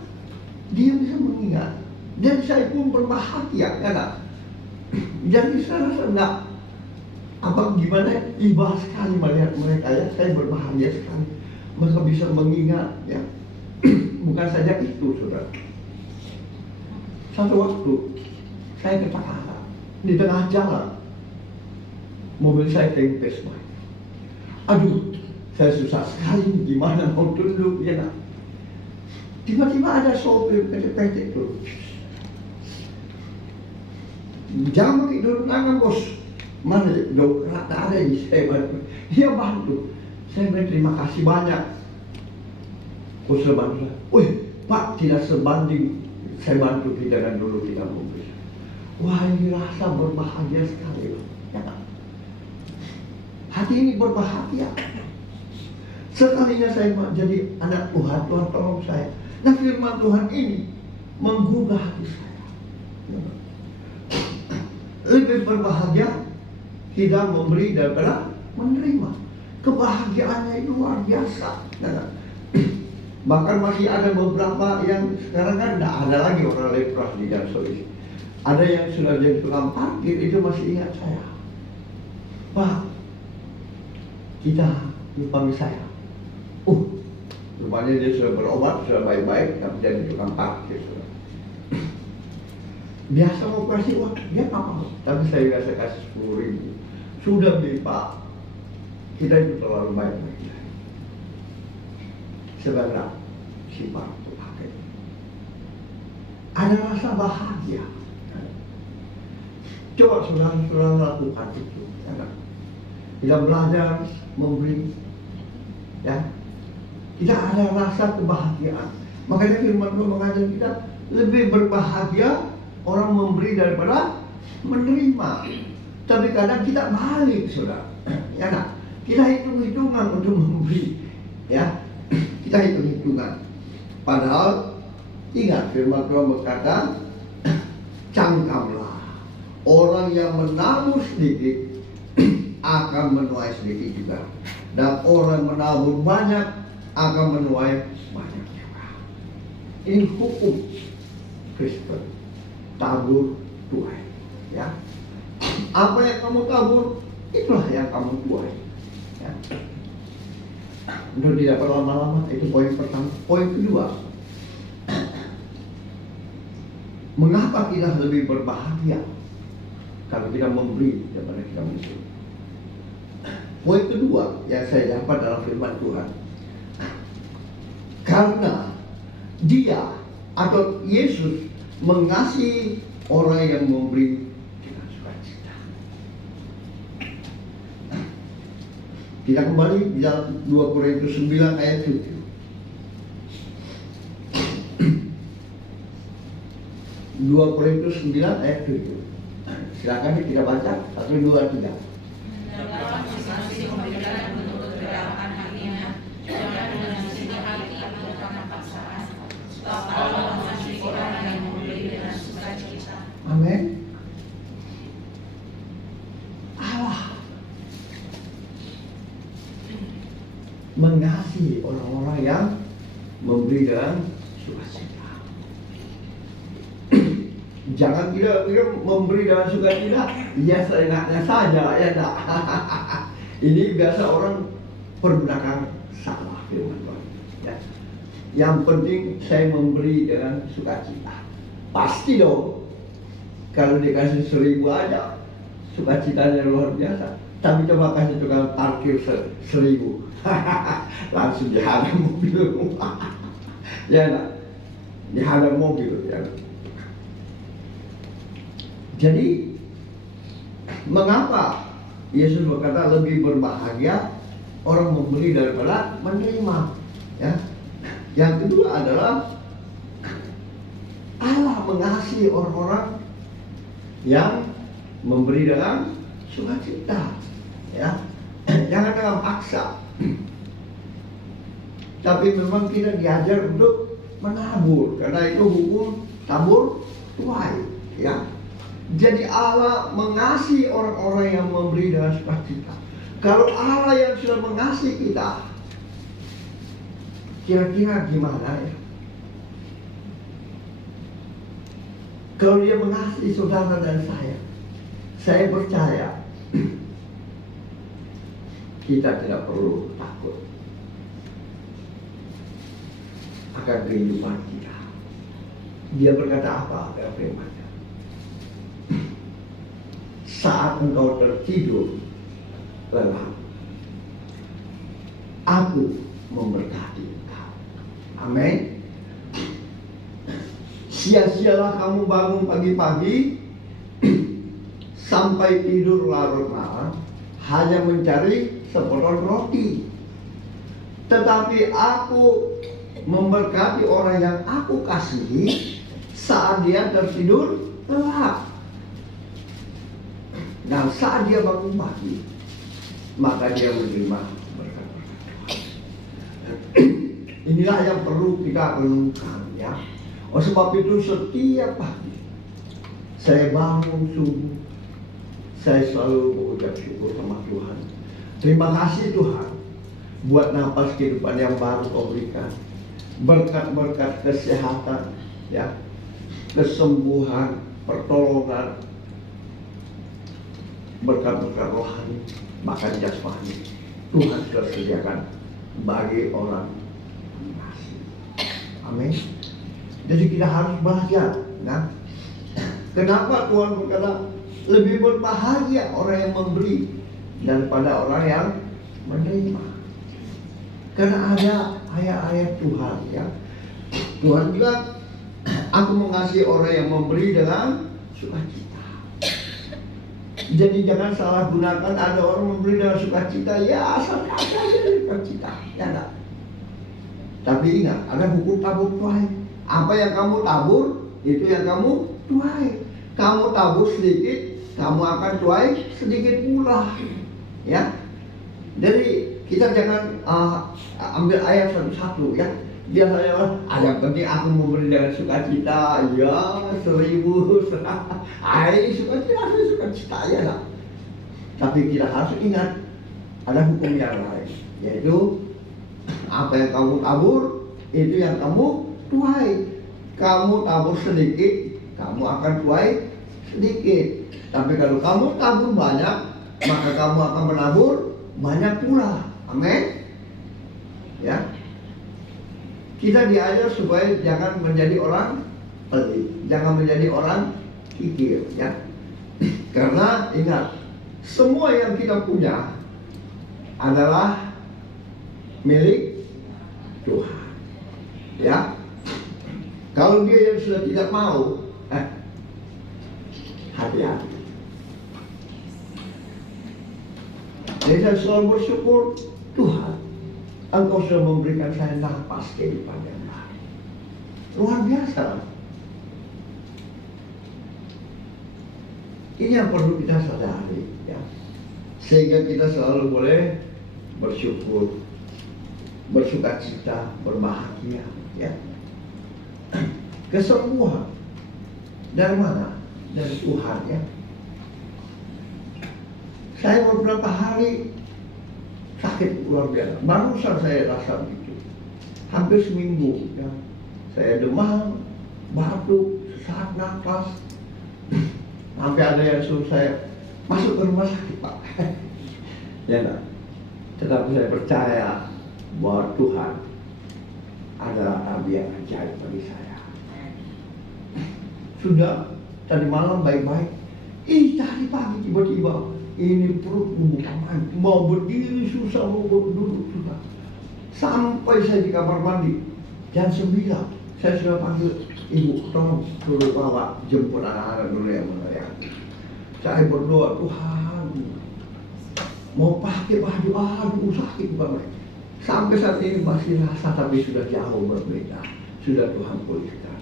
dia bisa mengingat. Dan saya pun berbahagia, karena jadi saya rasa Abang gimana iba sekali melihat mereka ya, saya berbahagia sekali. Mereka bisa mengingat ya. Bukan saja itu, saudara. Satu waktu saya ke Jakarta, di tengah jalan mobil saya kempes, Pak. Aduh, saya susah sekali gimana mau tunduk ya nak. Tiba-tiba ada sopir PT tuh. Jangan pakai dorong tangan bos. Mana dok rata ada ini saya bantu. Dia bantu. Saya berterima kasih banyak. Kau bantu. Wih, Pak tidak sebanding saya bantu kita dan dulu kita mobil. Wah, ini rasa berbahagia sekali, ya kan? Hati ini berbahagia. Sekalinya saya jadi anak Tuhan, Tuhan tolong saya. Nah, firman Tuhan ini menggugah hati saya. Lebih berbahagia kita memberi daripada menerima. Kebahagiaannya itu luar biasa. Bahkan masih ada beberapa yang sekarang kan tidak ada lagi orang lepras di Darsois. Ada yang sudah jadi tukang parkir, itu masih ingat saya. Pak, kita dipanggil saya. Rupanya dia sudah berobat, sudah baik-baik, tapi jadi tukang parkir. Biasa mau kasih uang, dia nggak mau. Tapi saya biasa kasih 10.000. Sudah beli Pak, kita itu terlalu baik bagi saya. Sebenarnya si Pak itu pakai. Ada rasa bahagia. Coba saudara-saudara lakukan itu. Ya. Kita belajar memberi, ya. Kita ada rasa kebahagiaan. Makanya firman Tuhan mengajar kita lebih berbahagia orang memberi daripada menerima. Tapi kadang kita balik, saudara. Ya nak, kita hitung-hitungan untuk memberi, ya. Kita hitung-hitungan. Padahal ingat firman Tuhan berkata, cangkamlah. Orang yang menabur sedikit akan menuai sedikit juga. Dan orang menabur banyak akan menuai banyak juga. Ini hukum Kristen. Tabur tuai, ya. Apa yang kamu tabur, itulah yang kamu tuai, ya. Untuk tidak berlama-lama, itu poin pertama. Poin kedua, mengapa kita lebih berbahagia kalau kita memberi daripada kita menerima? Poin kedua yang saya dapat dalam firman Tuhan, karena Dia atau Yesus mengasihi orang yang memberi dengan sukacita. Kita kembali di dalam 2 Korintus 9 ayat 7. 2 Korintus 9 ayat 7. Silakan kita baca 1, 2, 3. Hendaklah masing-masing memberikan menurut keramaan hatinya, jangan dengan senang hati atau karena paksaan, sebab Allah mengasihi orang yang memberi dengan sukacita. Amin. Allah mengasihi orang-orang yang memberi dengan sukacita. Jangan kita memberi dengan sukacita, ya seenaknya saja, ya tak. Ini biasa orang pergunakan salah firman Tuhan. Ya. Yang penting saya memberi dengan sukacita. Pasti dong. Kalau dikasih 1.000 aja, sukacitanya luar biasa. Tapi coba kasih tukang parkir 1.000, langsung dihadang mobil. Ya nak, dihadang mobil. Ya. Jadi, mengapa Yesus berkata lebih berbahagia orang memberi daripada menerima? Ya. Yang kedua adalah Allah mengasihi orang-orang yang memberi dengan sukacita, ya. Jangan dengan paksa. Tapi memang kita diajar untuk menabur, karena itu hukum tabur tuai, ya. Jadi Allah mengasihi orang-orang yang memberi dengan sukacita. Kalau Allah yang sudah mengasihi kita, kira-kira gimana ya? Kalau Dia mengasihi saudara dan saya percaya kita tidak perlu takut akan kehidupan kita. Dia berkata apa dalam firman-Nya? Saat engkau tertidur lelap, aku memberkati engkau. Amin. Sia-sialah kamu bangun pagi-pagi sampai tidur larut malam hanya mencari sepotong roti. Tetapi aku memberkati orang yang aku kasihi saat dia tertidur lelap. Dan saat dia bangun pagi, maka dia menerima berkat-berkat Tuhan. Inilah yang perlu kita renungkan, ya. Oh, sebab itu setiap pagi saya bangun subuh, saya selalu mengucap syukur sama Tuhan. Terima kasih Tuhan buat napas kehidupan yang baru Kau berikan, berkat-berkat kesehatan, ya, kesembuhan, pertolongan, berkat-berkat rohani, makan jasmani Tuhan sudah sediakan bagi orang kasih. Amin. Jadi kita harus belajar, ya. Kenapa Tuhan berkata lebih berbahagia orang yang memberi daripada orang yang menerima? Karena ada ayat-ayat Tuhan, ya. Tuhan bilang, aku mengasihi orang yang memberi dengan sukacita. Jadi jangan salah gunakan, ada orang memberi dengan sukacita, ya asal kata aja sukacita, ya enggak. Tapi ingat, ada hukum tabur tuai. Apa yang kamu tabur, itu yang kamu tuai. Kamu tabur sedikit, kamu akan tuai sedikit pula, ya. Jadi kita jangan ambil ayat satu-satu, ya. Biasanya ada penting aku memberi dengan sukacita, ya 1000, sukacita ya lah. Tapi kita harus ingat ada hukum yang lain, yaitu apa yang kamu tabur itu yang kamu tuai. Kamu tabur sedikit, kamu akan tuai sedikit. Tapi kalau kamu tabur banyak, maka kamu akan menabur banyak pula. Amin. Ya. Kita diajar supaya jangan menjadi orang pelit, jangan menjadi orang kikir, ya. Karena ingat, semua yang kita punya adalah milik Tuhan, ya. Kalau dia yang sudah tidak mau, hati-hati. Jadi saya selalu bersyukur, Tuhan, Engkau sudah memberikan saya nafas kehidupan yang baru. Luar biasa. Ini yang perlu kita sadari, ya. Sehingga kita selalu boleh bersyukur, bersukacita, berbahagia, ya. Kesembuhan dari mana? Dari Tuhan, ya. Saya beberapa hari sakit luar biasa. Barusan saya rasa begitu. Hampir seminggu, ya. Saya demam, batuk, sesak nafas. Sampai ada yang suruh saya masuk ke rumah sakit, Pak. Ya enggak? Tetapi saya percaya bahwa Tuhan adalah Nabi yang ajaib bagi saya. Sudah tadi malam baik-baik. Tadi pagi tiba-tiba ini perut mau berdiri susah, mau duduk susah. Sampai saya di kamar mandi jam 9, saya sudah panggil ibu, tolong suruh bawa jemput anak-anak dulu yang mana, ya. Saya berdoa, Tuhan mau pakai baju, aduh sakit banget. Sampai saat ini masih rasa, tapi sudah jauh berbeda. Sudah Tuhan pulihkan,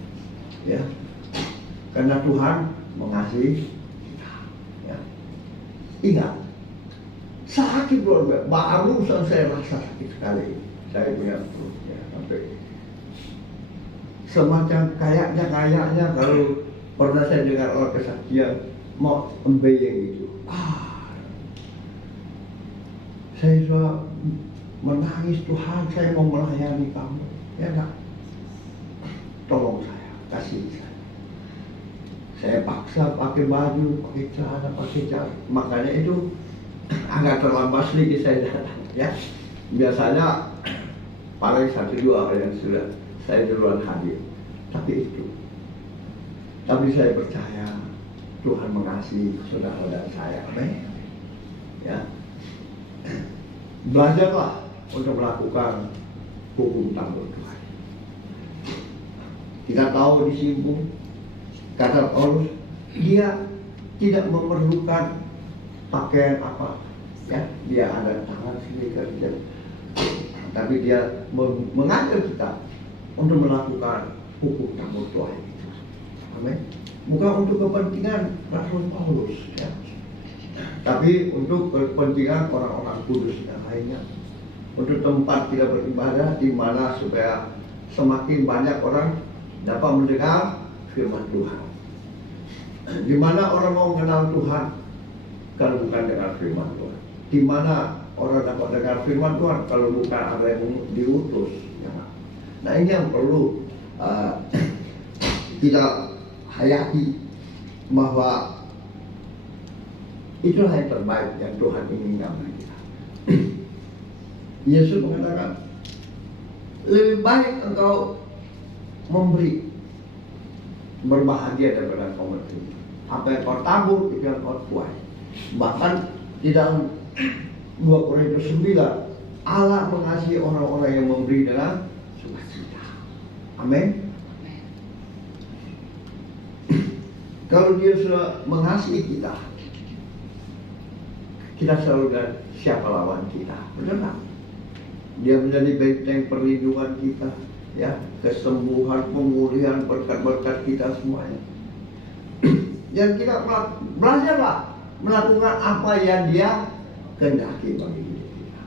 ya. Karena Tuhan mengasihi kita, ya. Ingat, sakit luar biasa. Barusan saya rasa sakit sekali. Saya punya perut, ya, sampai semacam kayaknya kalau pernah saya dengar orang kesaksian mau embeyeng gitu. Saya sudah menangis, Tuhan saya mau melayani kamu, ya enggak? Tolong saya, kasih saya. Saya paksa pakai baju, pakai celana, pakai jas. Makanya itu agak terlambat sedikit saya datang ya. Biasanya paling 1-2 orang yang sudah saya duluan hadir. Tapi saya percaya Tuhan mengasihi saudara-saudara saya. Amin. Ya. Belajarlah untuk melakukan hukum tanggung Tuhan. Kita tahu di sini kata Paulus, dia tidak memerlukan pakaian apa, ya, dia ada tangan sendiri kerja, tapi dia mengajar kita untuk melakukan hukum tanggung Tuhan itu. Amin. Bukan untuk kepentingan Rasul Paulus, ya, tapi untuk kepentingan orang-orang kudus yang lainnya, untuk tempat kita beribadah di mana supaya semakin banyak orang dapat mendengar firman Tuhan. Di mana orang mau mengenal Tuhan kalau bukan dengan firman Tuhan? Di mana orang dapat dengar firman Tuhan kalau bukan ada yang diutus? Ya. Nah, ini yang perlu kita hayati, bahwa itulah yang terbaik yang Tuhan inginkan bagi kita. Yesus mengatakan, lebih baik engkau memberi, berbahagia daripada kau menerima. Apa yang kau tabur itu yang kau tuai. Bahkan di dalam 2 Korintus 9, Allah mengasihi orang-orang yang memberi dengan sukacita. Amin. Kalau dia sudah mengasihi kita, kita selalu dan siapa lawan kita? Benar? Dia menjadi benteng perlindungan kita, ya, kesembuhan, pemulihan, berkat-berkat kita semuanya. Dan kita belajarlah melakukan apa yang dia kehendaki bagi hidup kita.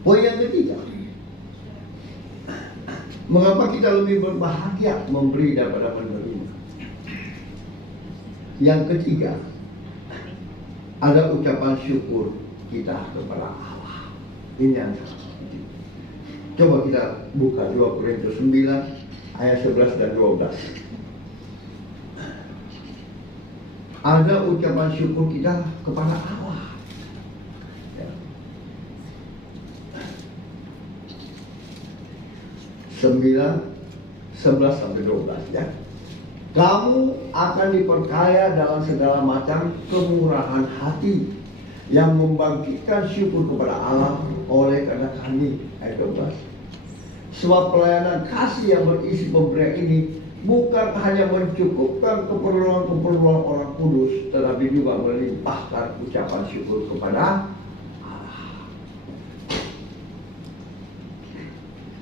Poin yang ketiga, mengapa kita lebih berbahagia memberi daripada menerima? Yang ketiga, ada ucapan syukur kita kepada Allah. Ini yang penting. Coba kita buka 2 Korintus 9 ayat 11 dan 12. Ada ucapan syukur kita kepada Allah. Ya. 9, 11 sampai 12 ya. Kamu akan diperkaya dalam segala macam kemurahan hati yang membangkitkan syukur kepada Allah oleh karena kami. Ayat 12. Sebab pelayanan kasih yang berisi pemberian ini bukan hanya mencukupkan keperluan-keperluan orang kudus, tetapi juga melimpahkan ucapan syukur kepada Allah.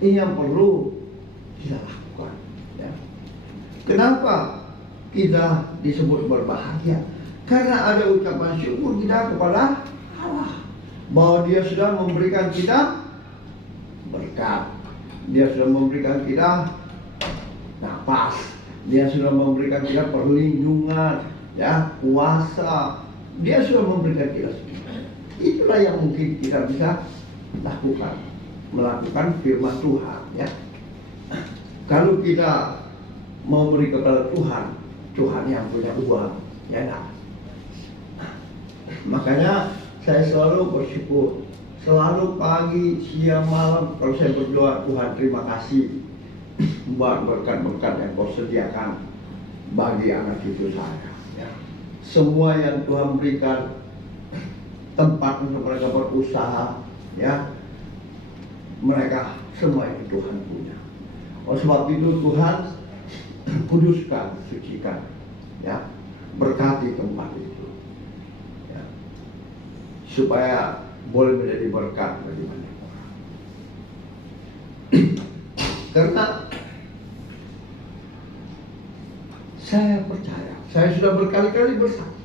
Ini yang perlu kita lakukan, ya. Kenapa kita disebut berbahagia? Karena ada ucapan syukur kita kepada Allah, bahwa Dia sudah memberikan kita berkat, Dia sudah memberikan kita napas, Dia sudah memberikan kita perlindungan, ya, kuasa, Dia sudah memberikan kita semua. Itulah yang mungkin kita bisa lakukan, melakukan firman Tuhan, ya. Kalau kita mau beri kepada Tuhan, Tuhan yang punya uang, ya enggak? Makanya saya selalu bersyukur, selalu pagi, siang, malam, kalau saya berdoa, Tuhan terima kasih buat berkat-berkat yang kau sediakan bagi anak cucu saya, ya. Semua yang Tuhan berikan, tempat untuk mereka berusaha, ya, mereka semua itu Tuhan punya. Oleh sebab itu Tuhan kuduskan, sucikan, ya, berkati tempat itu, ya, supaya boleh menjadi berkat bagi banyak orang. Karena saya percaya, saya sudah berkali-kali bersaksi,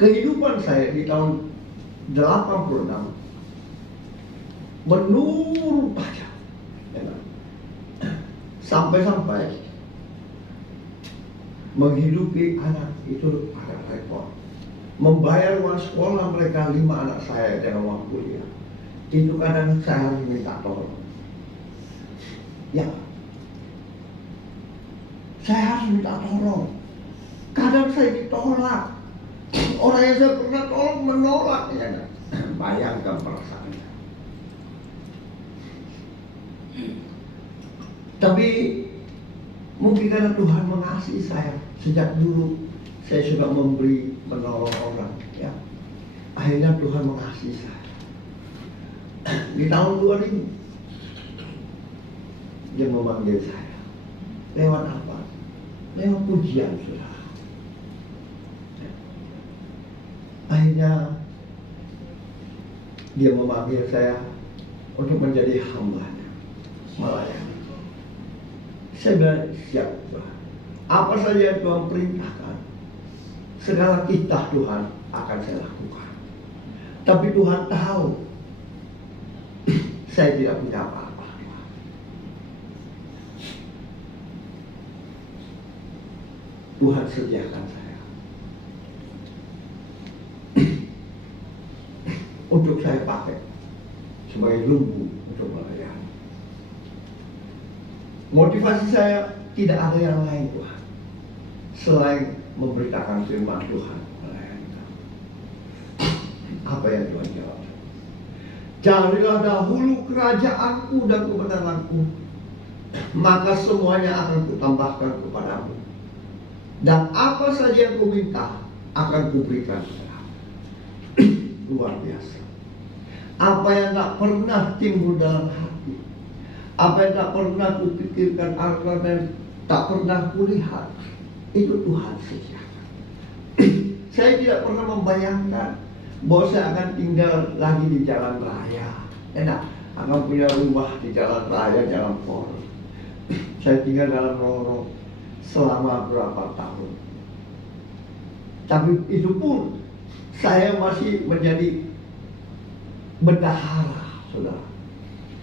kehidupan saya di tahun 86 menurun tajam, ya, sampai-sampai menghidupi anak itu agak repot. Membayar uang sekolah mereka 5 anak saya dengan uang kuliah, itu kadang saya harus minta tolong. Ya, saya harus minta tolong. Kadang saya ditolak Orang yang saya pernah tolong menolak, ya. Bayangkan perasaannya. Tapi mungkin karena Tuhan mengasihi saya, sejak dulu saya sudah memberi, menolong orang, ya. Akhirnya Tuhan mengasihi saya. Di tahun 2000 dia memanggil saya. Lewat apa? Lewat pujian, saudara. Akhirnya dia memanggil saya untuk menjadi hamba-Nya, melayani. Saya bilang, siap Tuhan. Apa saja yang Tuhan perintahkan, segala titah Tuhan akan saya lakukan. Tapi Tuhan tahu saya tidak punya apa-apa. Tuhan sediakan saya untuk saya pakai sebagai lumbu untuk melayani. Motivasi saya tidak ada yang lain, Tuhan, selain memberitakan firman Tuhan melayani kamu. Apa yang Tuhan jawab? Carilah dahulu kerajaanku dan kebenaranku, maka semuanya akan kutambahkan kepadamu. Dan apa saja yang kau minta akan kuberikan kepadamu. Luar biasa. Apa yang tak pernah timbul dalam hati, apa yang tak pernah kupikirkan, apa yang tak pernah kulihat, itu Tuhan sediakan. Saya tidak pernah membayangkan bahwa saya akan tinggal lagi di jalan raya. Enak, akan punya rumah di jalan raya, jalan poros. Saya tinggal dalam lorong selama berapa tahun. Tapi itu pun saya masih menjadi bendahara, saudara.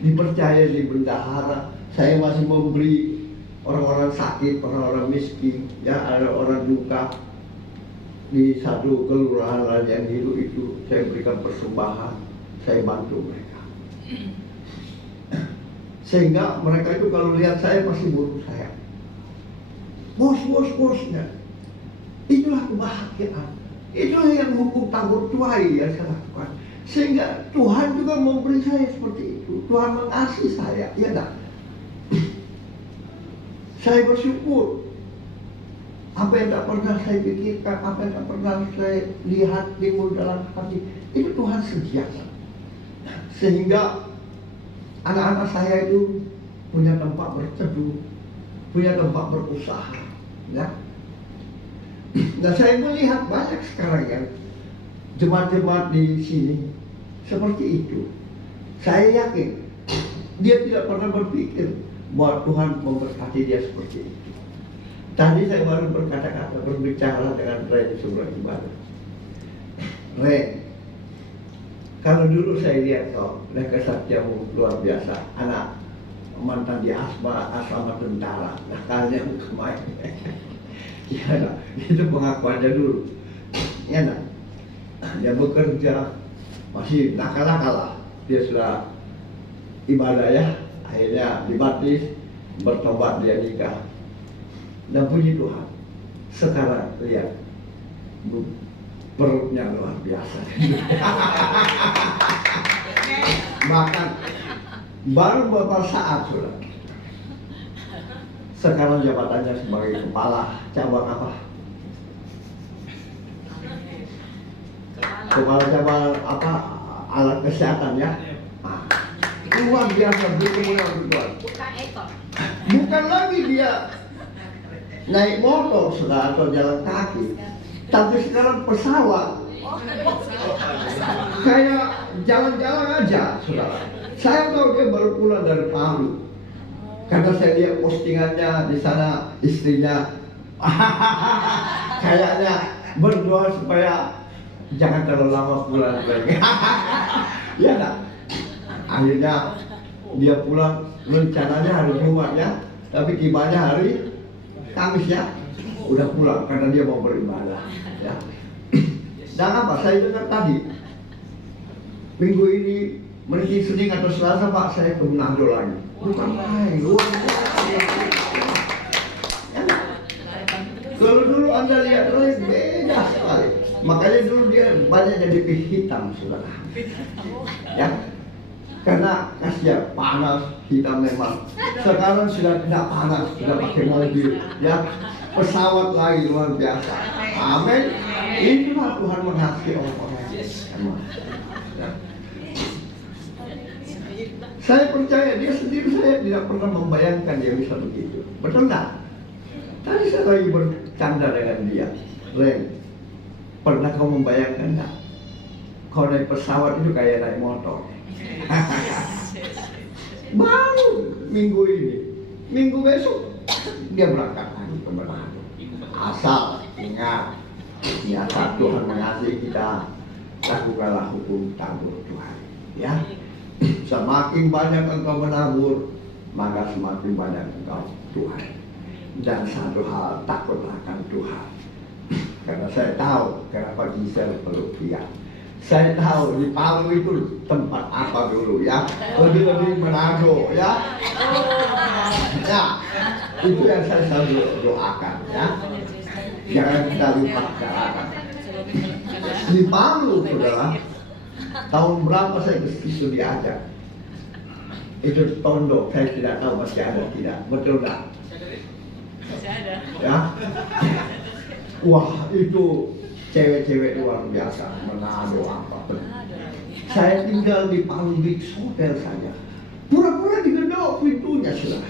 Dipercaya di bendahara, saya masih memberi orang-orang sakit, orang-orang miskin, ya, ada orang duka di satu kelurahan yang hidup itu, saya berikan persembahan, saya bantu mereka. Sehingga mereka itu kalau lihat saya pasti butuh saya. Bosnya. Itulah kebahagiaan. Itulah yang hukum tangguh tuai yang saya lakukan. Sehingga Tuhan juga memberi saya seperti itu. Tuhan mengasihi saya, ya tak? Saya bersyukur. Apa yang tak pernah saya pikirkan, apa yang tak pernah saya lihat timbul dalam hati, itu Tuhan sediakan. Sehingga anak-anak saya itu punya tempat berteduh, punya tempat berusaha, ya. Nah, saya melihat banyak sekarang yang jemaat-jemaat di sini seperti itu. Saya yakin dia tidak pernah berpikir bahwa Tuhan memberkati dia seperti itu. Tadi saya baru berkata-kata, berbicara dengan Ray di sebuah ibadah. Ray, kalau dulu saya lihat kau, kesaktianmu luar biasa, anak mantan di asrama tentara, nakalnya bukan main. Ya, nah, itu pengakuannya dulu. Ya, nah, dia bekerja masih nakal-nakal lah. Dia sudah ibadah, ya, akhirnya dibaptis, bertobat, dia nikah. Dan puji Tuhan, sekarang lihat perutnya luar biasa. Makan baru beberapa saat sudah. Sekarang jabatannya sebagai kepala cabang apa? Kepala cabang apa? Alat kesehatan, ya. Nah, luar biasa berkemuliaan Tuhan. Bukan lagi dia naik motor sudah atau jalan kaki, tapi sekarang pesawat. Kayak jalan-jalan aja, saudara. Saya tahu dia baru pulang dari Palu. Karena saya lihat postingannya di sana, istrinya kayaknya berdoa supaya jangan terlalu lama pulang lagi. Ya tak? Akhirnya dia pulang, rencananya hari Jumat, ya, tapi tibanya hari Kamis, ya, udah pulang karena dia mau beribadah, ya. Dan apa? Saya dengar tadi minggu ini mungkin Senin atau Selasa, Pak, saya ke Manado lagi. Bukan main, luar biasa. Ya. Kalau dulu Anda lihat beda sekali. Makanya dulu dia banyak jadi hitam, saudara. Ya, karena kasihan panas, hitam memang. Sekarang sudah tidak panas, sudah pakai mobil, ya, pesawat lagi luar biasa. Amin. Itulah Tuhan mengasihi orang-orang. Ya. Saya percaya dia sendiri, saya tidak pernah membayangkan dia bisa begitu. Betul nggak? Tadi saya lagi bercanda dengan dia. Ren, pernah kau membayangkan nggak? Kau naik pesawat itu kayak naik motor. Baru minggu ini, minggu besok dia berangkat lagi ke Manado. Asal ingat, nyata Tuhan mengasihi kita, lakukanlah hukum tabur Tuhan. Ya, semakin banyak engkau menabur, maka semakin banyak engkau Tuhan. Dan satu hal, takutlah akan Tuhan. Karena saya tahu kenapa Giselle peluk dia. Saya tahu di Palu itu tempat apa dulu ya, lebih Manado ya. Ya, itu yang saya selalu doakan ya. Jangan kita lupakan. Di Palu, saudara, tahun berapa saya ke situ diajak? Itu tondok, saya tidak tahu masih ada tidak, betul nggak? Masih ada. Ya, wah itu cewek-cewek luar biasa, Manado apa. Saya tinggal di Palm Beach Hotel saja, pura-pura digedok pintunya sudah.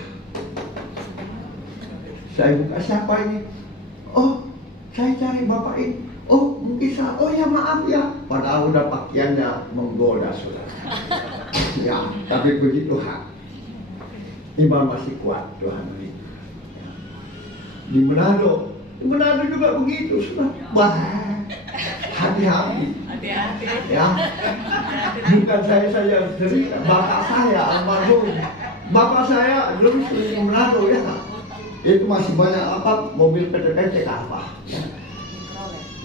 Saya buka, siapa ini? Oh, saya cari bapak ini. Oh, mungkin saya. Oh ya maaf ya. Padahal udah pakaiannya menggoda sudah. Ya, tapi puji Tuhan, iman masih kuat Tuhan ini. Di Manado juga begitu sudah. Wah, hati-hati. Hati-hati. Ya, bukan saya cerita, bapak saya almarhum. Bapak saya dulu di Manado ya. Itu masih banyak apa mobil PT apa. Ya.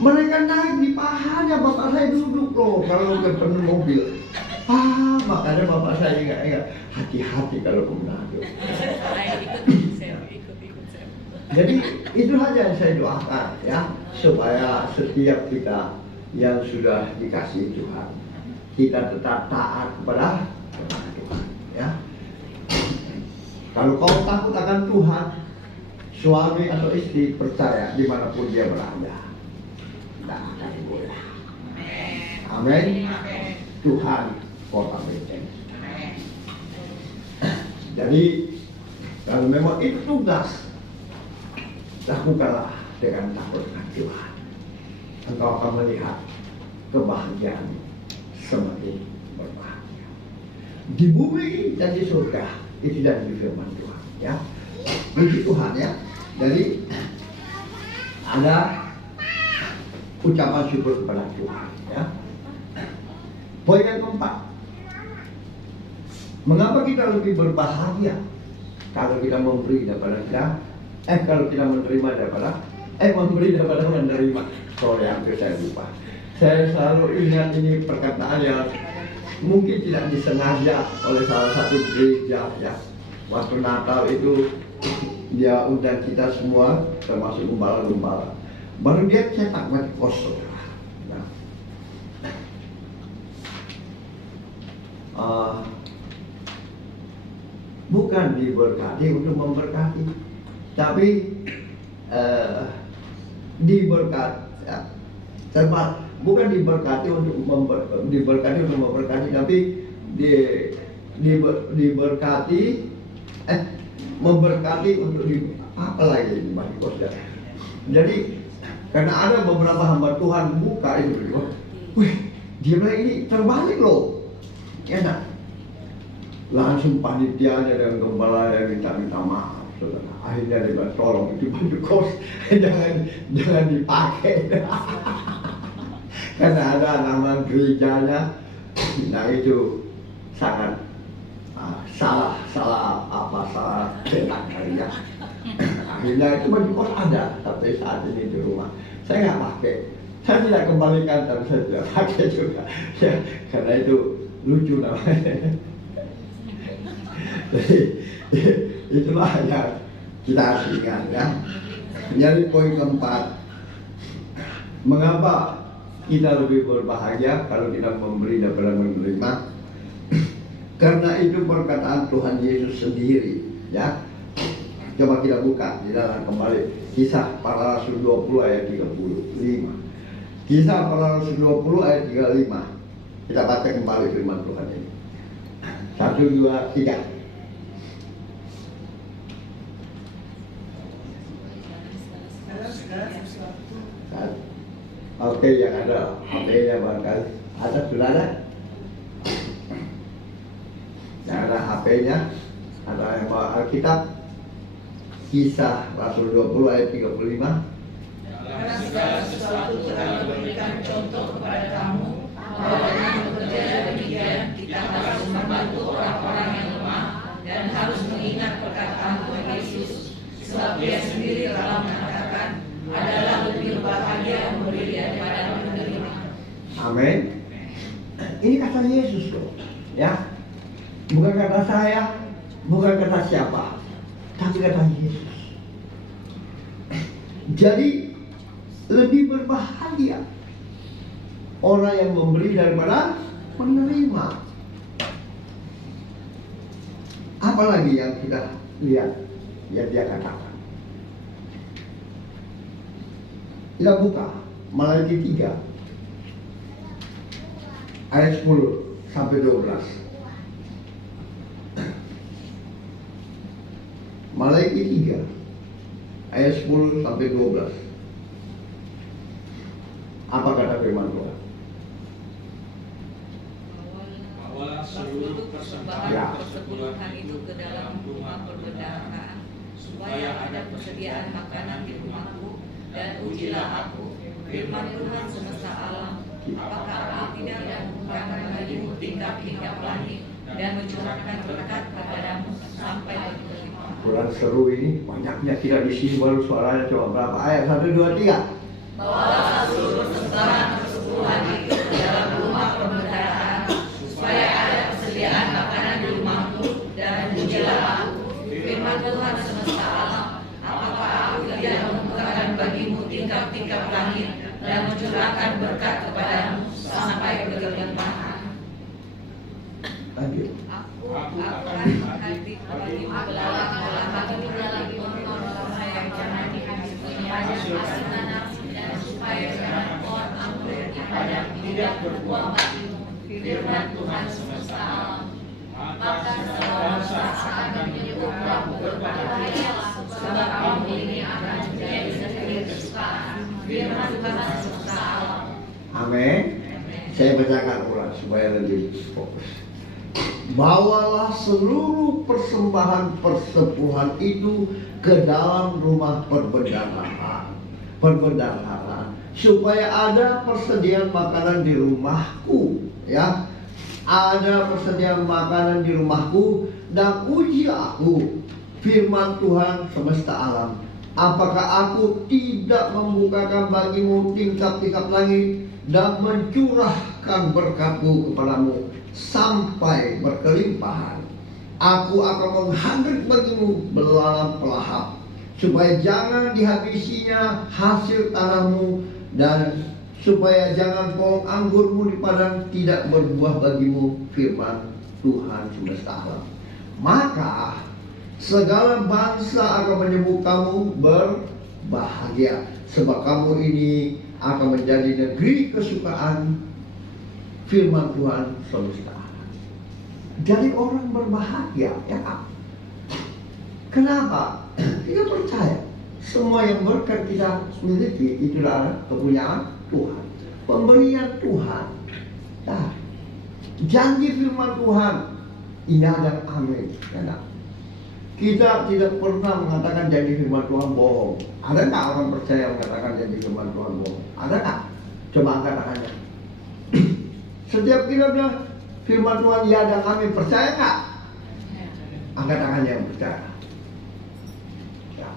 Mereka naik di pahanya, bapak saya duduk loh kalau ketemu mobil. Makanya bapak saya ingat hati-hati kalau ke Manado. Jadi itu saja yang saya doakan ya, supaya setiap kita yang sudah dikasih Tuhan, kita tetap taat kepada Tuhan ya. Kalau kau takut akan Tuhan, suami atau istri percaya dimanapun dia berada, tidak akan goyah. Amin. Tuhan kota benteng. Jadi kalau memang itu tugas, lakukanlah dengan takut akan Tuhan. Engkau akan melihat kebahagiaan semakin berbahagia di bumi dan di surga. Itu dari firman Tuhan ya. Puji Tuhan ya. Jadi ada ucapan syukur kepada Tuhan ya. Poin yang keempat, mengapa kita lebih berbahagia kalau kita memberi daripada kalau kita menerima daripada memberi daripada menerima. Sorry, hampir saya lupa. Saya selalu ingat ini perkataan yang mungkin tidak disengaja oleh salah satu gereja ya. Waktu Natal itu dia undang kita semua, termasuk gembala-gembala. Baru dia cetak mati kosong. Nah. Bukan diberkati untuk memberkati, tapi diberkati, bukan diberkati untuk memberkati, tapi diberkati, memberkati untuk apa lagi bagi kosong. Jadi karena ada beberapa hamba Tuhan buka itu, wih, dia bilang ini terbalik loh, enak. Langsung panitianya dan gembala yang minta maaf. Saudara. Akhirnya dia bilang, tolong itu baju kos jangan dipakai. Karena ada nama gerejanya, nah itu sangat salah cetak kali ya. Akhirnya itu baju kos ada, tapi saat ini di rumah saya nggak pakai. Saya tidak kembalikan, tapi saya tidak pakai juga. Ya, karena itu lucu namanya. Jadi itulah yang kita harus ingat ya. Jadi poin keempat, mengapa kita lebih berbahagia kalau kita memberi daripada menerima. Karena itu perkataan Tuhan Yesus sendiri, ya. Coba kita buka di dalam kembali Kisah Para Rasul 20 ayat 35. Kisah Para Rasul 20 ayat 35. Kita baca kembali firman Tuhan ini. 1, 2, 3. Oke, yang ada HP-nya barangkali ada, sudah ada? Yang ada HP-nya, ada yang bawa Alkitab. Kisah Rasul 20 ayat 35. Karena segala sesuatu telah memberikan contoh kepada kamu, bahwa dengan bekerja demikian kita harus membantu orang-orang yang lemah dan harus mengingat perkataan Tuhan Yesus, sebab Dia sendiri telah mengatakan, adalah lebih berbahagia memberi daripada menerima. Amin. Ini kata Yesus loh, ya. Bukan kata saya, bukan kata siapa, tapi kata Yesus. Jadi lebih berbahagia orang yang memberi daripada menerima. Apalagi yang kita lihat yang dia katakan. Kita buka Malaki 3 ayat 10 sampai 12. Malaki 3 ayat 10 sampai 12. Apa kata firman Tuhan? Bawalah seluruh persembahan persepuluhan itu ke dalam rumah perbendaharaan, supaya ada persediaan makanan di rumahku, dan ujilah aku, firman Tuhan semesta alam, apakah aku tidak membukakan bagimu tingkap-tingkap langit dan mencurahkan berkat kepadamu sampai berlimpah. Kurang seru ini, banyaknya tidak di sini, baru suaranya coba berapa ayat? 1, 2, 3. Bawalah seluruh persembahan persepuluhan itu ke dalam rumah perbendaharaan, supaya ada persediaan makanan di rumahku, dan ujilah aku, firman Tuhan semesta alam, apakah aku tidak membukakan bagimu tingkap-tingkap langit dan mencurahkan berkat kepadamu sampai berkelimpahan. Lanjut. Aku akan menghadir bagimu belalang-belalang lagi orang yang jangan dihabiskan dan supaya jangan pohon anggur di padang tidak berbuah bagimu, firman Tuhan semesta alam. Maka segala bangsa akan menyebut kamu berbahagia, sebab kamu ini akan menjadi negeri kesukaan, firman Tuhan semesta alam. Amin. Saya bacakan ulang supaya lebih fokus. Bawalah seluruh persembahan persepuluhan itu ke dalam rumah perbendaharaan, supaya ada persediaan makanan di rumahku, ya. Ada persediaan makanan di rumahku, dan uji aku, firman Tuhan semesta alam, apakah aku tidak membukakan bagimu tingkap-tingkap langit dan mencurahkan berkat-Ku kepadamu sampai berkelimpahan. Aku akan menghandrik bagimu belalang pelahap, supaya jangan dihabisinya hasil tanahmu, dan supaya jangan pohon anggurmu di padang tidak berbuah bagimu, firman Tuhan semesta alam. Maka segala bangsa akan menyebut kamu berbahagia, sebab kamu ini akan menjadi negeri kesukaan, firman Tuhan semesta alam. Jadi orang berbahagia, ya Kak. Kenapa? Kita percaya semua yang berkat kita miliki itu adalah kepunyaan Tuhan, pemberian Tuhan. Nah, janji firman Tuhan, iya dan amin. Ya, kita tidak pernah mengatakan janji firman Tuhan bohong. Ada nggak orang percaya mengatakan janji firman Tuhan bohong? Ada nggak? Coba angkat tangannya. Setiap kita bilang firman Tuhan ya dan amin, percaya nggak? Angkat tangannya yang percaya. Ya.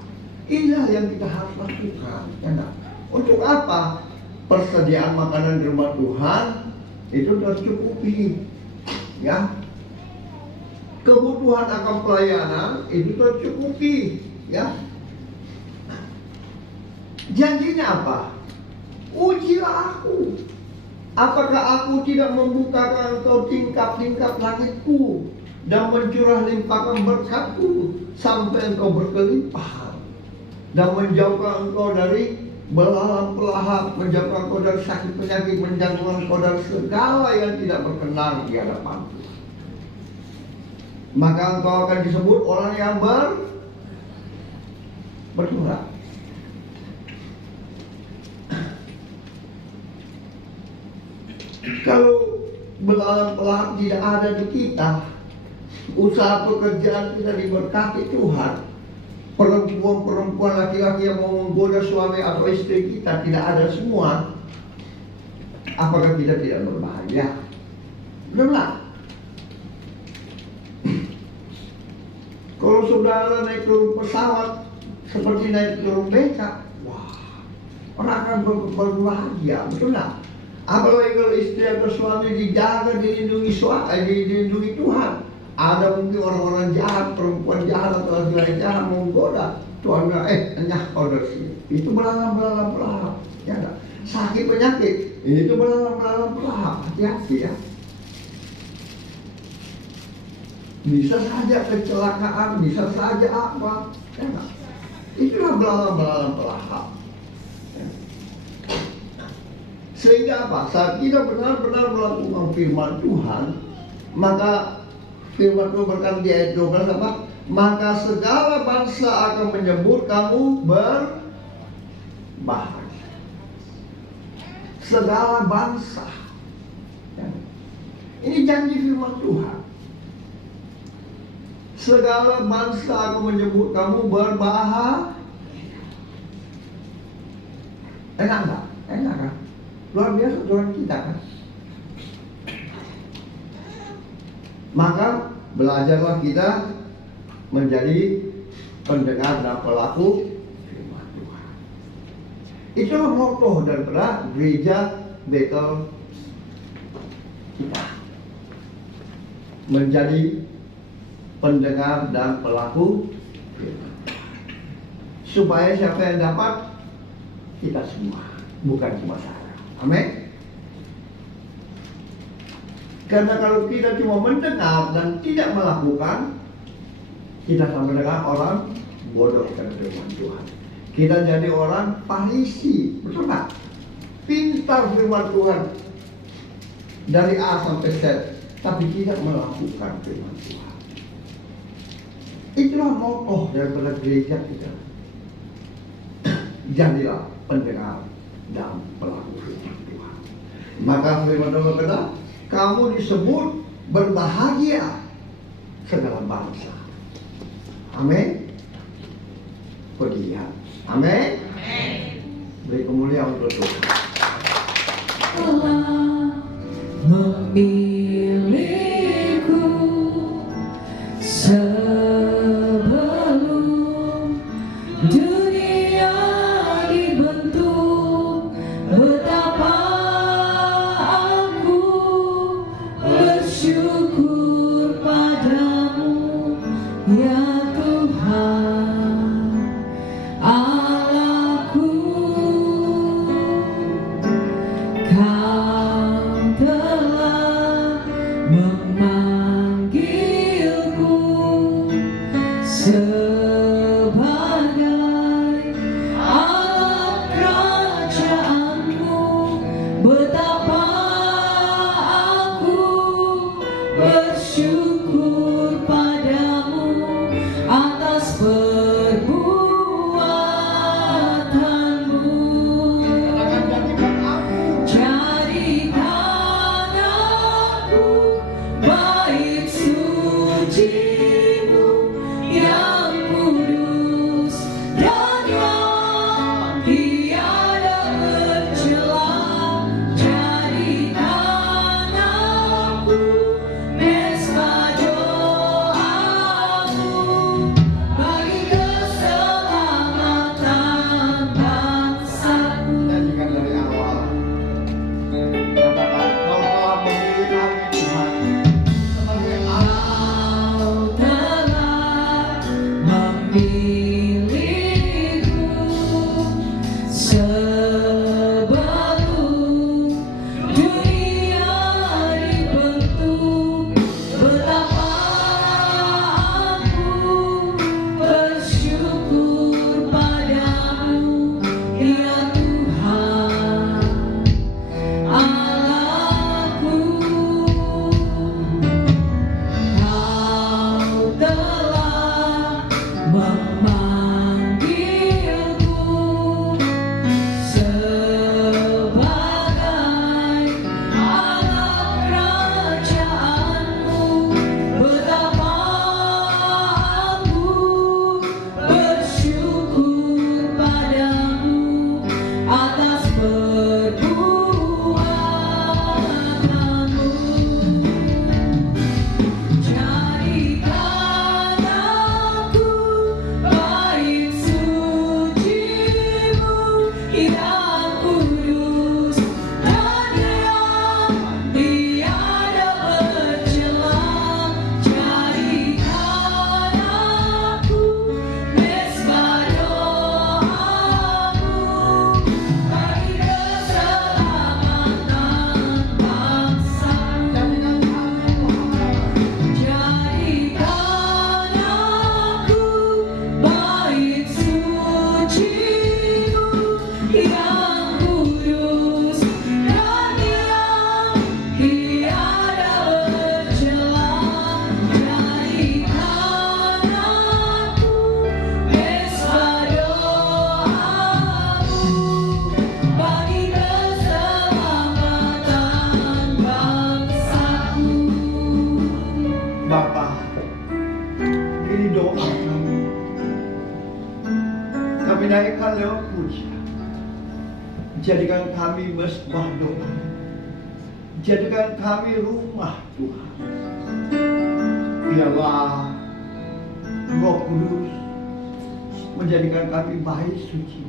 Inilah yang kita harus lakukan. Ya, untuk apa? Persediaan makanan di rumah Tuhan itu tercukupi, ya. Kebutuhan akan pelayanan itu tercukupi, ya. Janjinya apa? Ujilah aku, Apakah aku tidak membukakan engkau tingkap-tingkap langitku dan mencurah limpahkan berkatku sampai engkau berkelimpahan, dan menjauhkan engkau dari belalang pelahap, menjauhkan engkau dari sakit penyakit, menjauhkan engkau dari segala yang tidak berkenan di hadapanku. Maka engkau akan disebut orang yang berkurang. Kalau belalang pelahap tidak ada di kita, usaha pekerjaan kita diberkati Tuhan, perempuan-perempuan laki-laki yang mau menggoda suami atau istri kita tidak ada semua, apakah kita tidak berbahagia? Belumlah. Kalau saudara naik turun pesawat seperti naik turun becak, wah, orang akan berbahagia, betul nggak? Apalagi kalau istri atau suami dijaga, dilindungi Tuhan. Ada mungkin orang-orang jahat, perempuan jahat atau laki-laki jahat menggoda, Tuhan bilang, enyah kau dari sini. Itu belalang pelahap, ya enggak? Sakit penyakit, itu belalang pelahap, hati-hati ya. Bisa saja kecelakaan, bisa saja apa, ya enggak? Itulah belalang pelahap. Sehingga apa? Saat kita benar-benar melakukan firman Tuhan, maka firman Tuhan berkata di ayat 12 apa? Maka segala bangsa akan menyebut kamu berbahagia. Segala bangsa. Ini janji firman Tuhan. Segala bangsa akan menyebut kamu berbahagia. Enak nggak? Enak kan? Luar biasa Tuhan kita kan. Maka belajarlah kita menjadi pendengar dan pelaku firman Tuhan. Itulah moto daripada gereja Bethel kita, menjadi pendengar dan pelaku firman Tuhan. Supaya siapa yang dapat? Kita semua, bukan cuma saya. Amin. Karena kalau kita cuma mendengar dan tidak melakukan, kita sama dengan orang bodoh dengan firman Tuhan. Kita jadi orang Farisi, betul nggak? Pintar firman Tuhan dari A sampai Z, tapi tidak melakukan firman Tuhan. Itulah moto daripada gereja kita. Jadilah pendengar dan pelaku firman Tuhan. Maka firman Tuhan berkata, kamu disebut berbahagia segala bangsa. Amin. Pergi ya. Amin. Beri kemuliaan untuk Tuhan. Allah memilihku sebelum dunia dibentuk. Betapa aku bersyukur padamu, ya Tuhan Allahku. Kau telah memanggilku sebagai alat kerajaanmu. Betapa aku bersyukur padamu atas perbuatanmu. Jadikan aku bait suci-Mu yang kudus dan yang tiada tercela. Jadikan aku mesbah doa-Mu bagi memanggilku sebagai anak kerajaanmu. Betapa aku bersyukur padamu atas perbuatanmu. Jadikan aku bait suci-Mu yang kudus dan yang tiada bercela. Jadikan aku mezbah doa-Mu bagi keselamatan bangsa. Jadikan aku bait suci-Mu yang kudus dan yang tiada bercela. Jadikan aku mezbah doa-Mu bagi keselamatan bangsaku. Bapa, ini doa kami. Kami naikkan lewat pujian. Jadikan kami mezbah doa. Jadikan kami rumah Tuhan. Biarlah Roh Kudus menjadikan kami bait suci,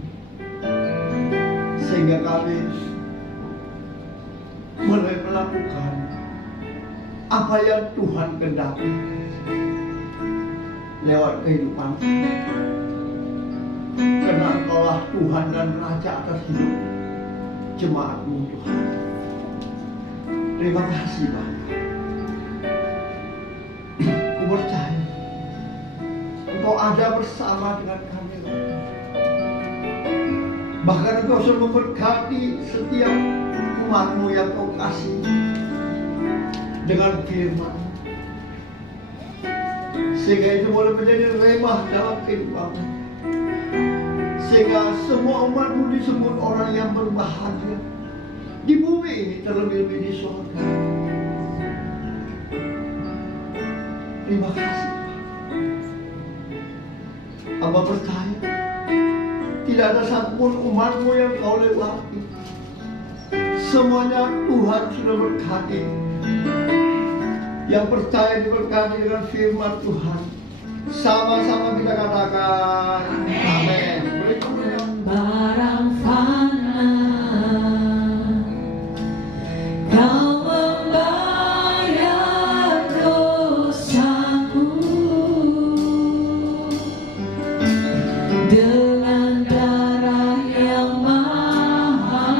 sehingga kami mulai melakukan apa yang Tuhan kehendaki lewat kehidupan kami. Karena Engkaulah Tuhan dan Raja atas hidup jemaat-Mu, Tuhan. Terima kasih Bapa. Ku percaya Engkau ada bersama dengan kami, Bapa. Bahkan Engkau sudah memberkati setiap umat-Mu yang Kau kasih dengan firman, sehingga itu boleh menjadi remah dalam kehidupan, sehingga semua umat-Mu disebut orang yang berbahagia di bumi ini, terlebih-lebih di surga. Terima kasih Pak. Hamba percaya tidak ada satupun umat-Mu yang Kau lewati. Semuanya Tuhan sudah berkati. Yang percaya diberkati dengan firman Tuhan. Sama-sama kita katakan amin. Berikutnya. Barang fana, Kau membayar dosaku dengan darah yang mahal.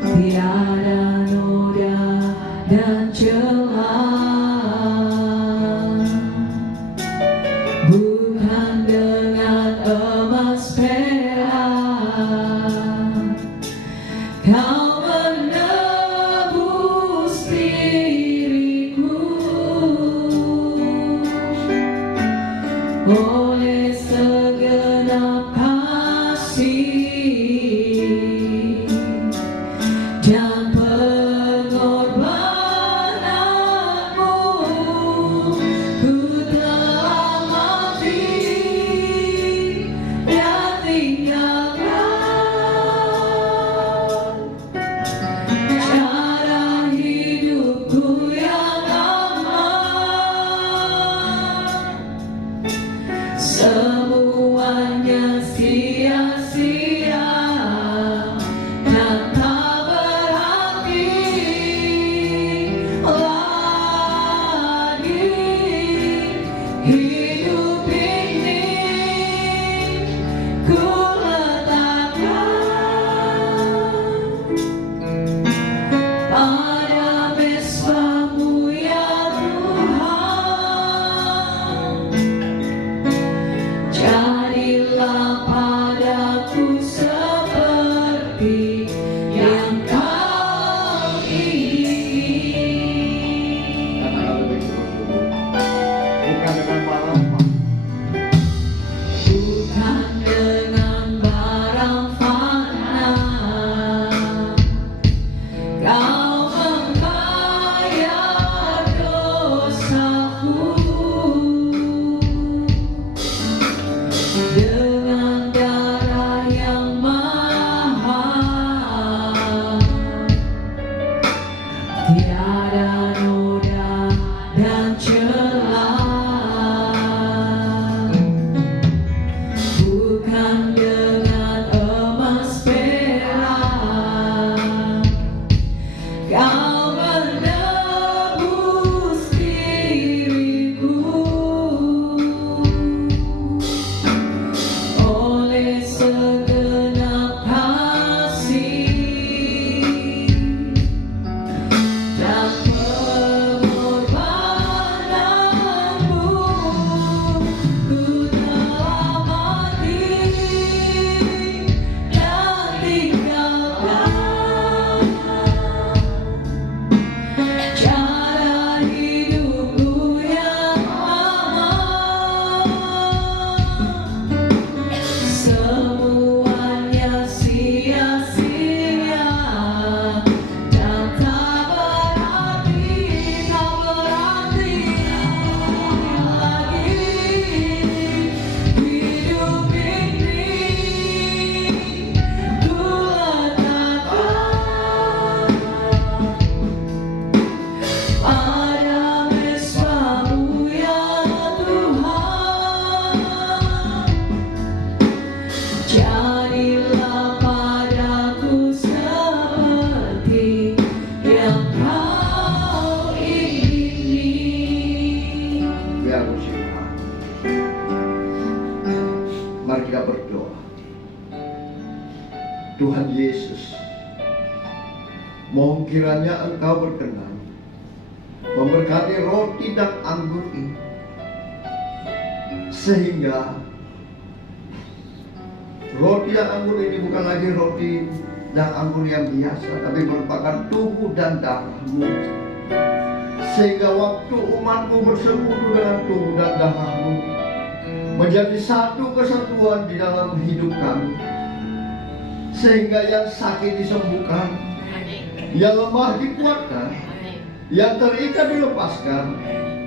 Tiada noda dan celah, bukan dengan emas perak. Kau menebus diriku oleh segenap kasih dan pengorbananmu. Ku telah mati dan tinggalkan cara hidupku yang aman. bukan dengan barang Bukan dengan barang fana Kau membayar dosaku, dengan darah yang mahal, tiada noda dan celah. Bukan dengan emas perak Kau menebus diriku, oleh segenap kasih dan pengorbananmu, ku telah mati dan tinggalkan cara hidupku yang lama. Semuanya sia-sia dan tak berarti lagi hidup ini ku letakkan pada mesra-Mu ya Tuhan. Jadilah padaku seperti yang Kau ingini. biar usia. Mari kita berdoa. Tuhan Yesus, mohon kiranya Engkau berkenan memberkati roti dan anggur ini, sehingga roti dan anggur ini bukan lagi roti dan anggur yang biasa, tapi merupakan tubuh dan darah-Mu, sehingga waktu umat-Mu bersekutu dengan tubuh dan darah-Mu menjadi satu kesatuan di dalam hidup kami, sehingga yang sakit disembuhkan, yang lemah dikuatkan, yang terikat dilepaskan,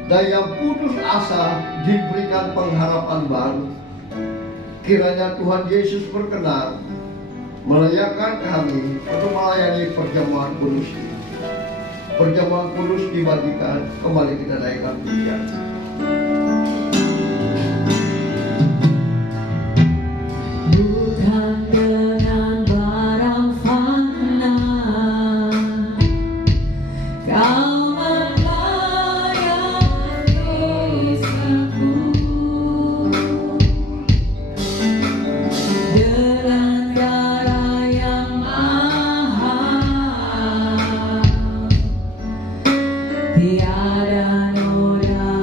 dan yang putus asa diberikan pengharapan baru. Kiranya Tuhan Yesus berkenan melayakkan kami untuk melayani perjamuan kudus ini. Perjamuan kudus dibagikan, kembali kita naikkan pujian. Bukan dengan barang fana Kau membayar dosaku, dengan darah yang mahal, tiada noda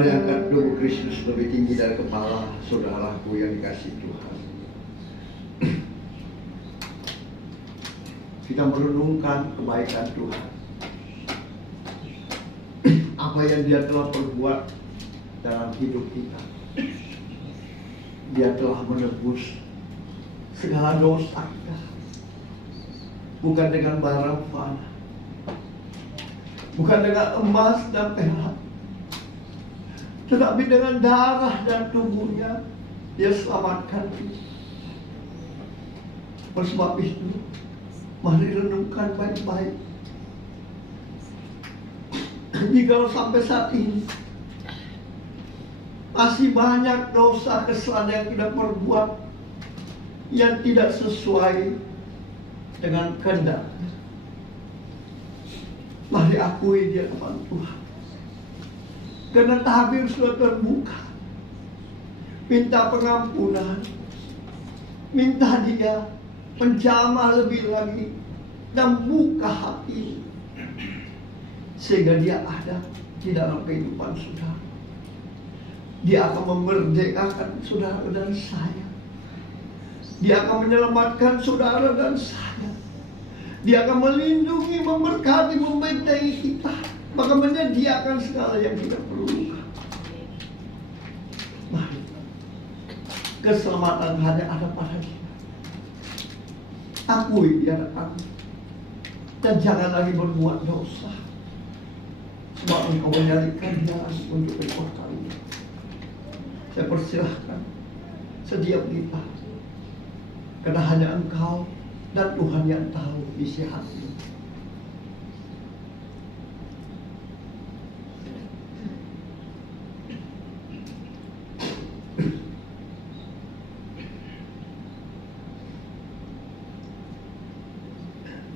Mari angkat tubuh Kristus lebih tinggi dari kepala, saudaraku yang dikasihi Tuhan. Kita merenungkan kebaikan Tuhan. Apa yang Dia telah perbuat dalam hidup kita. Dia telah menebus segala dosa kita. Bukan dengan barang fana, bukan dengan emas dan perak, tetapi dengan darah dan tubuhnya Dia selamatkan kita. Oleh sebab itu, mari renungkan baik-baik. Jika sampai saat ini masih banyak dosa kesalahan yang kita perbuat yang tidak sesuai dengan kehendak, mari akui di hadapan Tuhan. Karena tabir sudah terbuka. Minta pengampunan, minta Dia menjamah lebih lagi dan buka hati, sehingga Dia ada di dalam kehidupan saudara. Dia akan memerdekakan saudara dan saya. Dia akan menyelamatkan saudara dan saya. Dia akan melindungi, memberkati, membentengi kita, maka menyediakan segala yang kita perlukan. Mari, keselamatan hanya ada pada Dia. Akui di hadapan, dan jangan lagi berbuat dosa, sebab engkau menyalihkan jalan untuk berkota ini. Saya persilahkan setiap kita, karena hanya Engkau dan Tuhan yang tahu isi hati.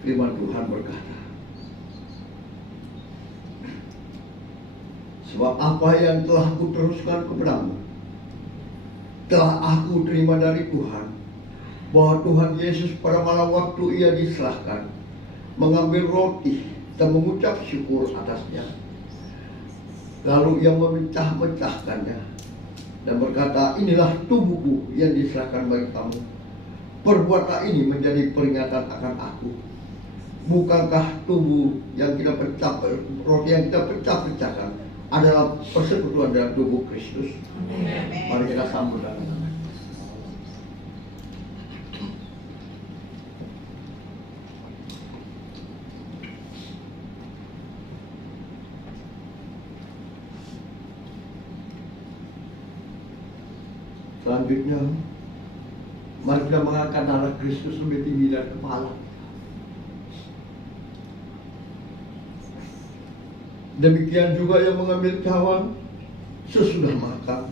Firman Tuhan berkata, sebab apa yang telah kuteruskan kepadamu telah aku terima dari Tuhan, bahwa Tuhan Yesus pada malam waktu Ia diserahkan, mengambil roti dan mengucap syukur atasnya. Lalu Ia memecah-mecahkannya dan berkata, inilah tubuhku yang diserahkan bagi kamu. Perbuatlah ini menjadi peringatan akan aku. Bukankah tubuh yang kita pecah, roti yang kita pecah-pecahkan adalah persekutuan dalam tubuh Kristus? Mari kita sambut dalam nama. Selanjutnya, mari kita mengangkat darah Kristus lebih tinggi dari kepala. Demikian juga yang mengambil cawan sesudah makan,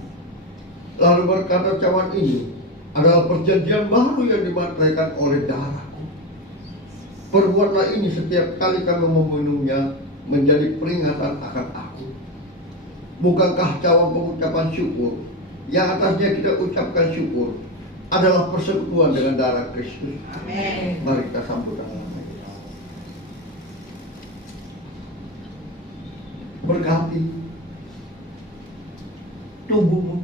lalu berkata, cawan ini adalah perjanjian baru yang dimataikan oleh darahku. Perbuatlah ini setiap kali kamu meminumnya menjadi peringatan akan aku. Bukankah cawan pengucapan syukur yang atasnya kita ucapkan syukur adalah persekutuan dengan darah Kristus? Amin. Mari kita sambut dalam nama kita. Berkati tubuhmu,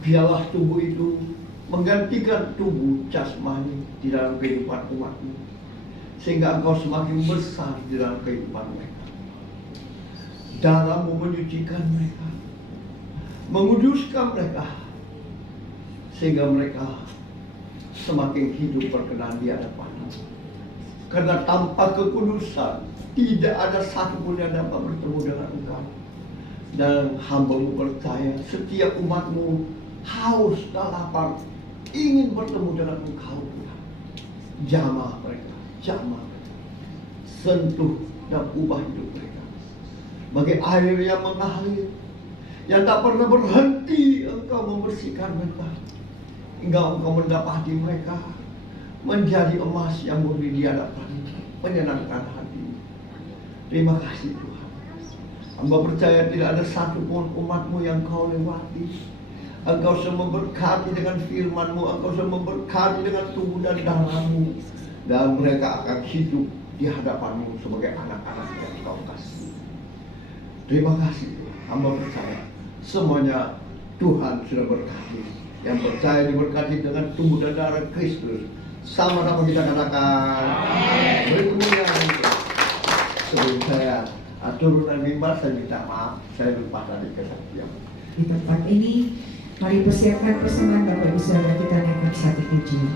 biarlah tubuh itu menggantikan tubuh jasmani di dalam kehidupan umatmu, sehingga engkau semakin besar di dalam kehidupan mereka. Darahmu menyucikan mereka, menguduskan mereka, sehingga mereka semakin hidup berkenan di hadapanmu. Karena tanpa kekudusan tidak ada satupun yang dapat bertemu dengan engkau. Dan hamba-Mu percaya setiap umat-Mu haus dan lapar ingin bertemu dengan engkau. Jamah mereka, jamah mereka, sentuh dan ubah hidup mereka bagai air yang mengalir, yang tak pernah berhenti. Engkau membersihkan mereka hingga engkau mendapati mereka menjadi emas yang murni di hadapan, menyenangkan hati. Terima kasih Tuhan. Hamba percaya tidak ada satupun umat-Mu yang Kau lewati. Engkau sudah memberkati dengan firman-Mu, Engkau sudah memberkati dengan tubuh dan darah-Mu, dan mereka akan hidup di hadapan-Mu sebagai anak-anak yang Kau kasih. Terima kasih Tuhan. hamba percaya semuanya Tuhan sudah berkati. Yang percaya diberkati dengan tubuh dan darah Kristus. Sama-sama kita katakan berkemuliaan. Sebelum saya turun dari mimbar, saya minta maaf, saya lupa tadi kesaksian. Di tempat ini, mari persiapkan persembahan Bapak Ibu Saudara kita naikkan satu pujian.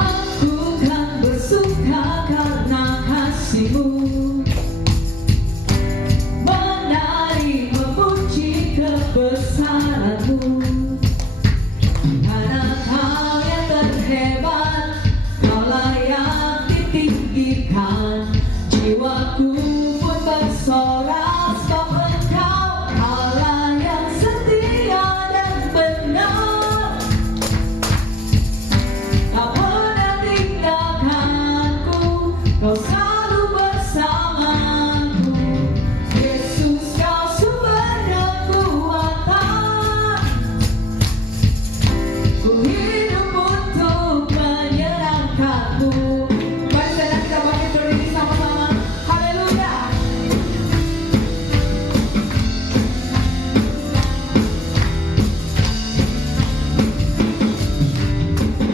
Aku kan bersuka karena kasih-Mu, menari memuji kebesaran-Mu, karena Kau yang terhebat, Kau layak ditinggikan. Jiwaku pun bersorak sebab Engkau Allah yang setia dan benar. Tak pernah tinggalkanku, Kau selalu bersamaku. Yesus, Kau sumber kekuatan. Ku hidup untuk menyenangkan-Mu. Mari sekarang kita bangkit berdiri sama-sama. Haleluya.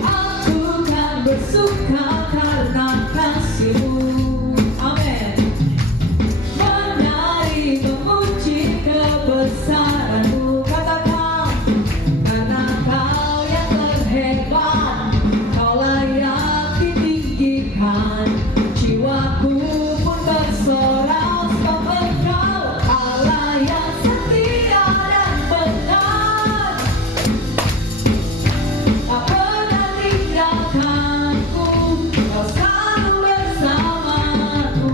Aku kan bersuka karena kasih-Mu. Amin. Menari memuji kebesaran-Mu. Katakan, karena Kau yang terhebat, Kau layak ditinggikan. Jiwaku pun bersorak sebab Engkau Allah yang setia dan benar. Tak pernah tinggalkanku, Kau selalu bersamaku.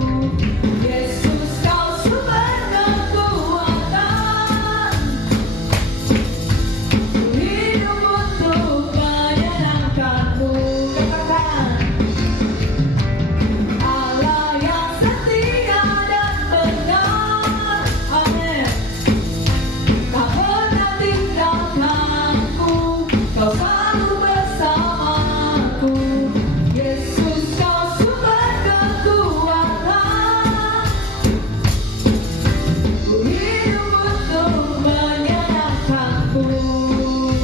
Yesus, Kau sumber kekuatan. Ku hidup untuk menyenangkan-Mu. Katakan, Allah yang setia dan benar. Amin. Tak pernah tinggalkanku, Kau selalu bersamaku. Yesus, Kau sumber kekuatan. Ku hidup untuk menyenangkan-Mu.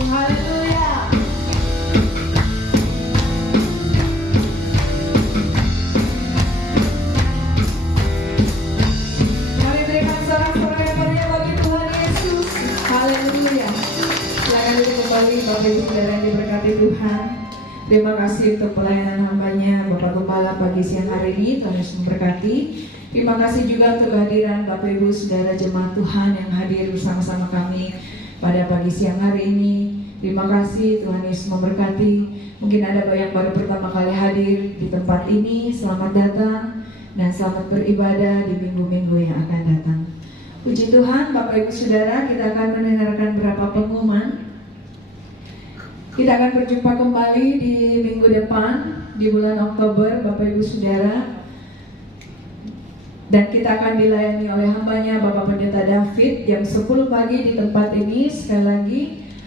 Haleluya. Mari berikan sorak-sorai yang meriah bagi Tuhan Yesus. Haleluya. Silakan duduk kembali Bapak Ibu Saudara yang diberkati Tuhan. Terima kasih untuk pelayanan hamba-Nya Bapak Gembala pagi siang hari ini. Tuhan Yesus memberkati. Terima kasih juga untuk kehadiran Bapak Ibu Saudara jemaat Tuhan yang hadir bersama-sama kami pada pagi siang hari ini. Terima kasih, Tuhan Yesus memberkati. Mungkin ada yang baru pertama kali hadir di tempat ini. Selamat datang dan selamat beribadah di minggu-minggu yang akan datang. Puji Tuhan, Bapak Ibu Saudara, kita akan mendengarkan beberapa pengumuman. Kita akan berjumpa kembali di minggu depan, di bulan Oktober, Bapak Ibu Saudara. Dan kita akan dilayani oleh hambanya Bapak Pendeta David jam 10 pagi di tempat ini. Sekali lagi,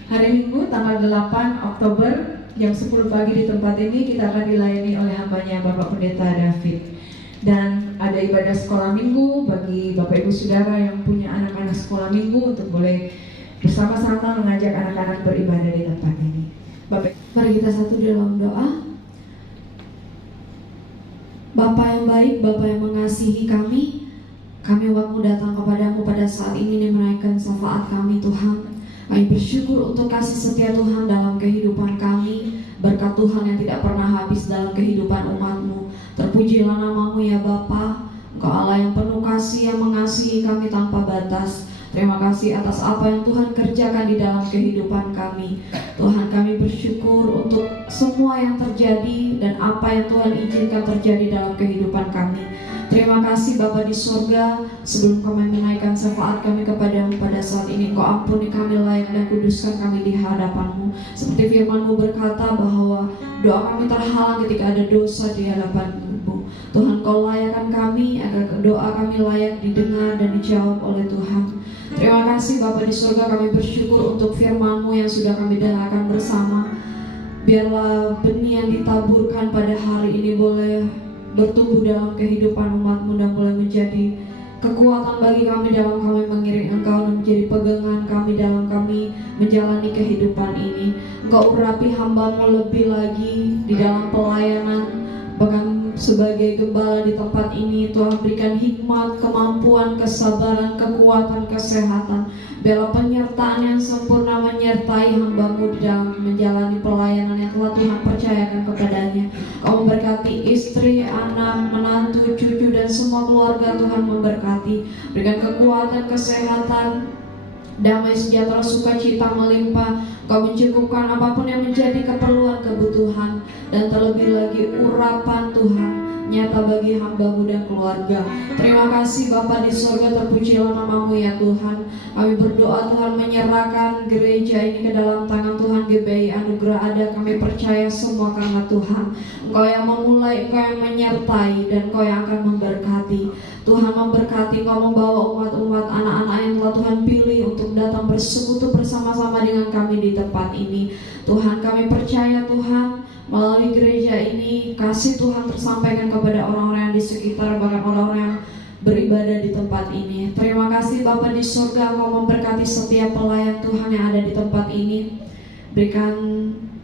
hari Minggu tanggal 8 Oktober jam 10 pagi di tempat ini kita akan dilayani oleh hambanya Bapak Pendeta David. Dan ada ibadah sekolah minggu bagi Bapak Ibu Saudara yang punya anak-anak sekolah minggu untuk boleh bersama-sama mengajak anak-anak beribadah di tempat ini. Bapak, Mari kita satu dalam doa. Bapa yang baik, Bapa yang mengasihi kami umatmu datang kepadamu pada saat ini dan menaikkan syafaat kami Tuhan. Kami bersyukur untuk kasih setia Tuhan dalam kehidupan kami, berkat Tuhan yang tidak pernah habis dalam kehidupan umatmu. Terpujilah namamu ya Bapa, Engkau Allah yang penuh kasih, yang mengasihi kami tanpa batas. Terima kasih atas apa yang Tuhan kerjakan di dalam kehidupan kami. Tuhan, kami bersyukur untuk semua yang terjadi dan apa yang Tuhan izinkan terjadi dalam kehidupan kami. Terima kasih Bapa di surga, sebelum kami menaikkan syafaat kami kepadamu pada saat ini, Engkau ampuni kami layak dan kuduskan kami di hadapanmu. Seperti firman-Mu berkata bahwa doa kami terhalang ketika ada dosa di hadapan-Mu. Tuhan, Kau layakkan kami agar doa kami layak didengar dan dijawab oleh Tuhan. Terima kasih Bapa di surga, kami bersyukur untuk firman-Mu yang sudah kami dengarkan bersama. Biarlah benih yang ditaburkan pada hari ini boleh bertumbuh dalam kehidupan umat-Mu dan boleh menjadi kekuatan bagi kami dalam kami mengiring Engkau, dan menjadi pegangan kami dalam kami menjalani kehidupan ini. Engkau urapi hamba-Mu lebih lagi di dalam pelayanan, bahkan sebagai gembala di tempat ini. Tuhan, berikan hikmat, kemampuan, kesabaran, kekuatan, kesehatan. Biarlah penyertaan yang sempurna menyertai hamba-Mu di dalam menjalani pelayanan yang telah Tuhan percayakan kepadanya. Kau memberkati istri, anak, menantu, cucu, dan semua keluarga. Tuhan memberkati, berikan kekuatan, kesehatan, damai sejahtera, sukacita melimpah. Kau mencukupkan apapun yang menjadi keperluan, kebutuhan, dan terlebih lagi urapan Tuhan nyata bagi hamba-Mu dan keluarga. Terima kasih Bapa di surga, terpujilah nama-Mu ya Tuhan. Kami berdoa Tuhan menyerahkan gereja ini ke dalam tangan Tuhan. GBI Anugerah Ada, kami percaya semua karena Tuhan. Engkau yang memulai, Engkau yang menyertai, dan Engkau yang akan memberkati. Tuhan memberkati, Engkau membawa umat-umat anak-anak yang telah Tuhan pilih untuk datang bersekutu bersama-sama dengan kami di tempat ini. Tuhan, kami percaya Tuhan, melalui gereja ini kasih Tuhan tersampaikan kepada orang-orang yang di sekitar, bahkan orang-orang yang beribadah di tempat ini. Terima kasih Bapa di surga, Engkau memberkati setiap pelayan Tuhan yang ada di tempat ini. Berikan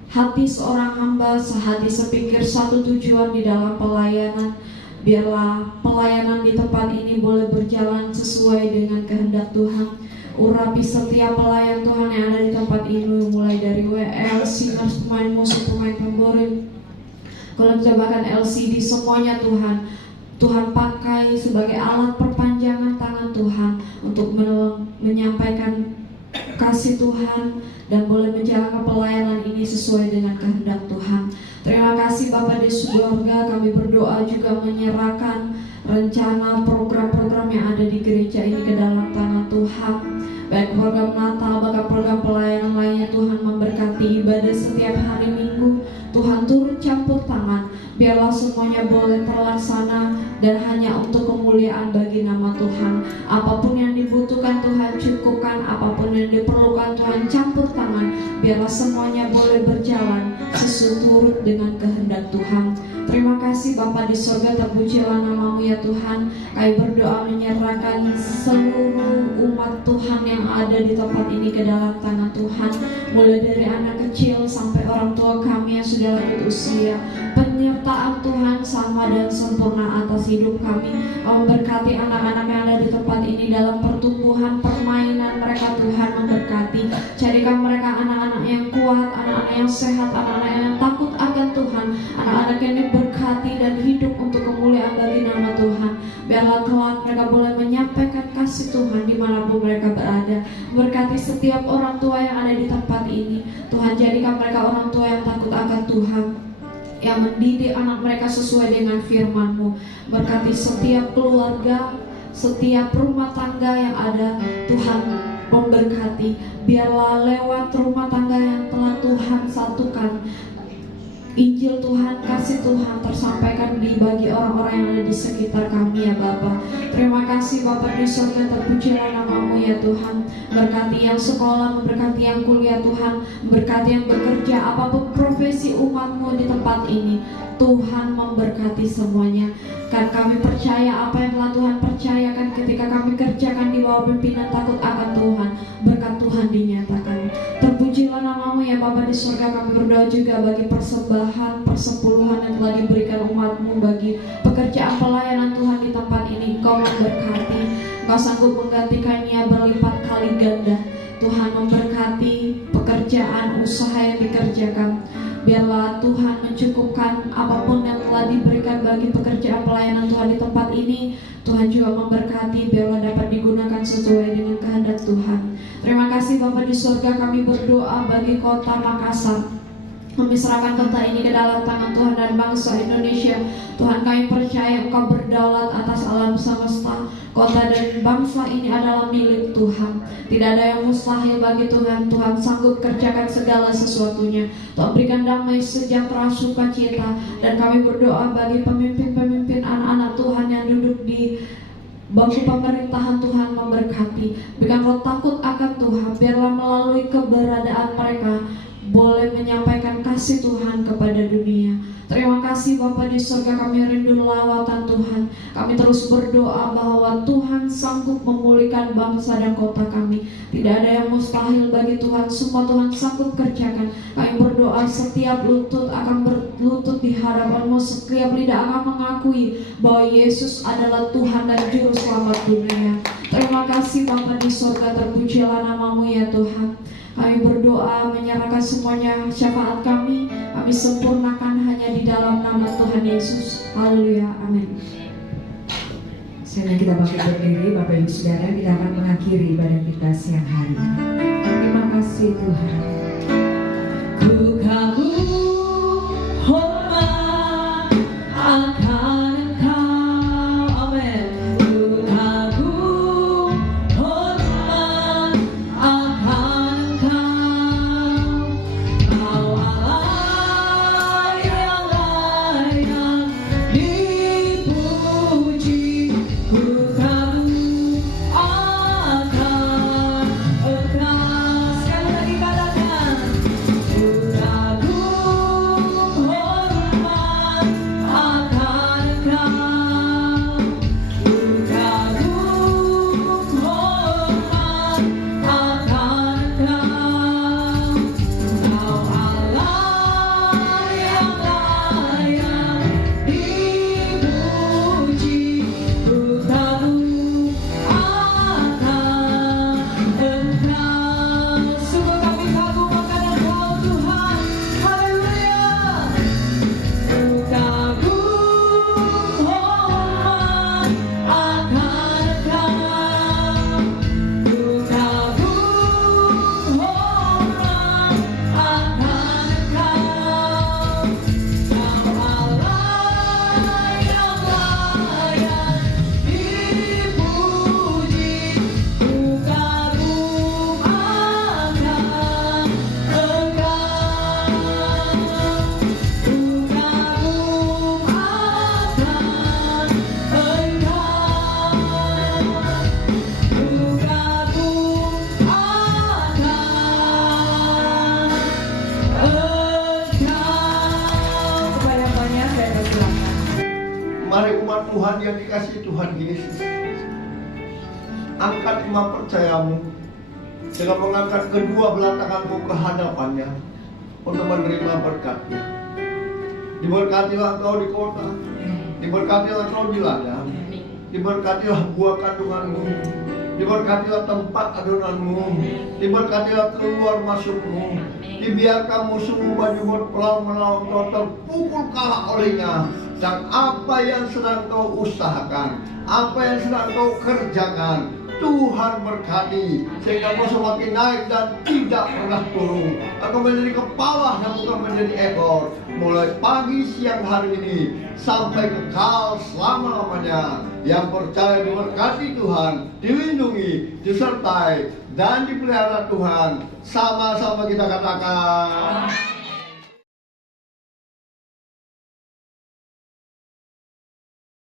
hati seorang hamba sehati sepikir satu tujuan di dalam pelayanan. Biarlah pelayanan di tempat ini boleh berjalan sesuai dengan kehendak Tuhan. Urapi setiap pelayan Tuhan yang ada di tempat ini, mulai dari WL, singers, pemain musik, pemain tamborin, kalau bahkan LCD, semuanya Tuhan. Tuhan pakai sebagai alat perpanjangan tangan Tuhan untuk menyampaikan kasih Tuhan dan boleh menjalankan pelayanan ini sesuai dengan kehendak Tuhan. Terima kasih Bapa di surga, kami berdoa juga menyerahkan rencana program-program yang ada di gereja ini ke dalam tangan Tuhan. Baik program Natal, bahkan program pelayanan lainnya. Tuhan memberkati ibadah setiap hari Minggu. Tuhan turun campur tangan, biarlah semuanya boleh terlaksana dan hanya untuk kemuliaan bagi nama Tuhan. Apapun yang dibutuhkan Tuhan cukupkan, apapun yang diperlukan Tuhan campur tangan. Biarlah semuanya boleh berjalan sesuai dengan kehendak Tuhan. Terima kasih Bapa di surga, terpujilah nama-Mu ya Tuhan. Kami berdoa menyerahkan seluruh umat Tuhan yang ada di tempat ini ke dalam tangan Tuhan. Mulai dari anak kecil sampai orang tua kami yang sudah lanjut usia. Penyertaan Tuhan sama dan sempurna atas hidup kami. Kau memberkati anak-anak yang ada di tempat ini dalam pertumbuhan permainan mereka. Tuhan memberkati, jadikan mereka anak-anak yang kuat, anak-anak yang sehat, anak-anak yang takut akan Tuhan, anak-anak yang diberkati dan hidup untuk kemuliaan bagi nama Tuhan. Biarlah kelak mereka boleh menyampaikan kasih Tuhan dimanapun mereka berada. Berkati setiap orang tua yang ada di tempat ini. Tuhan, jadikan mereka orang tua yang takut akan Tuhan, yang mendidik anak mereka sesuai dengan firman-Mu. Berkati setiap keluarga, setiap rumah tangga yang ada. Tuhan memberkati, biarlah lewat rumah tangga yang telah Tuhan satukan, Injil Tuhan, kasih Tuhan tersampaikan bagi orang-orang yang ada di sekitar kami ya Bapa. Terima kasih Bapa di surga, terpujilah nama-Mu ya Tuhan. Berkati yang sekolah, memberkati yang kuliah Tuhan, berkati yang bekerja, apapun profesi umat-Mu di tempat ini. Tuhan memberkati semuanya. Kan kami percaya apa yang telah Tuhan percayakan ketika kami kerjakan di bawah pimpinan takut akan Tuhan. Berkat Tuhan dinyatakan. Terpujilah nama-Mu ya Bapa di surga. Kami berdoa juga bagi persembahan, persepuluhan yang telah diberikan umat-Mu bagi pekerjaan pelayanan Tuhan di tempat ini. Kau memberkati, Kau sanggup menggantikannya berlipat kali ganda. Tuhan memberkati pekerjaan usaha yang dikerjakan. Biarlah Tuhan mencukupkan apapun yang telah diberikan bagi pekerjaan pelayanan Tuhan di tempat ini. Tuhan juga memberkati, biarlah dapat digunakan sesuai dengan kehendak Tuhan. Terima kasih Bapa di surga, kami berdoa bagi kota Makassar. Kami serahkan kota ini ke dalam tangan Tuhan dan bangsa Indonesia. Tuhan, kami percaya Engkau berdaulat atas alam semesta. Kota dan bangsa ini adalah milik Tuhan. Tidak ada yang mustahil bagi Tuhan. Tuhan sanggup kerjakan segala sesuatunya. Tuhan berikan damai, sejahtera, sukacita. Dan kami berdoa bagi pemimpin-pemimpin anak-anak Tuhan yang duduk di bangku pemerintahan. Tuhan memberkati. Berikan roh takut akan Tuhan. Biarlah melalui keberadaan mereka boleh menyampaikan kasih Tuhan kepada dunia. Terima kasih Bapa di surga, kami rindu lawatan Tuhan. Kami terus berdoa bahwa Tuhan sanggup memulihkan bangsa dan kota kami. Tidak ada yang mustahil bagi Tuhan, semua Tuhan sanggup kerjakan. Kami berdoa setiap lutut akan berlutut di hadapan-Mu, setiap lidah akan mengakui bahwa Yesus adalah Tuhan dan Juru Selamat dunia. Terima kasih Bapa di surga, terpujilah nama-Mu ya Tuhan. Kami berdoa menyerahkan semuanya syafaat kami sempurnakan hanya di dalam nama Tuhan Yesus. Haleluya, amin. Sekarang kita bangkit berdiri, Bapak Ibu Saudara, kita akan mengakhiri ibadah kita siang hari ini. Terima kasih Tuhan. Ku kagum hormat akan Engkau, amin. Ku kagum hormat akan Engkau, Kau Allah yang layak dipuji. Ku kagum akan Engkau. Sekali lagi katakan, ku kagum hormat akan Engkau, ku kagum hormat akan Engkau, Kau Allah yang layak dipuji. Ku kagum akan Engkau. Sungguh kami kagum akan Engkau Tuhan. Haleluya. Ku kagum hormat akan Engkau, ku kagum hormat akan Engkau, Kau Allah yang layak dipuji. Ku kagum akan Engkau, ku kagum akan Engkau, ku kagum akan Engkau. Kebanyakan saya persilakan. Mari umat Tuhan yang dikasihi Tuhan Yesus, angkat iman percayamu dengan mengangkat kedua belah tanganmu ke hadapannya untuk menerima berkatnya. Diberkatilah engkau di kota, diberkatilah engkau di ladang, diberkatilah buah kandunganmu, diberkatilah tempat adonanmu, diberkatilah keluar masukmu. Dibiarkan musuhmu baju berperang melawan kau terpukul kalah olehnya. Dan apa yang sedang kau usahakan, apa yang sedang kau kerjakan, Tuhan berkati sehingga kau semakin naik dan tidak pernah turun. Engkau menjadi kepala dan bukan menjadi ekor, mulai pagi siang hari ini sampai kekal selama-lamanya. Yang percaya diberkati Tuhan, dilindungi, disertai dan dipelihara Tuhan. Sama-sama kita katakan.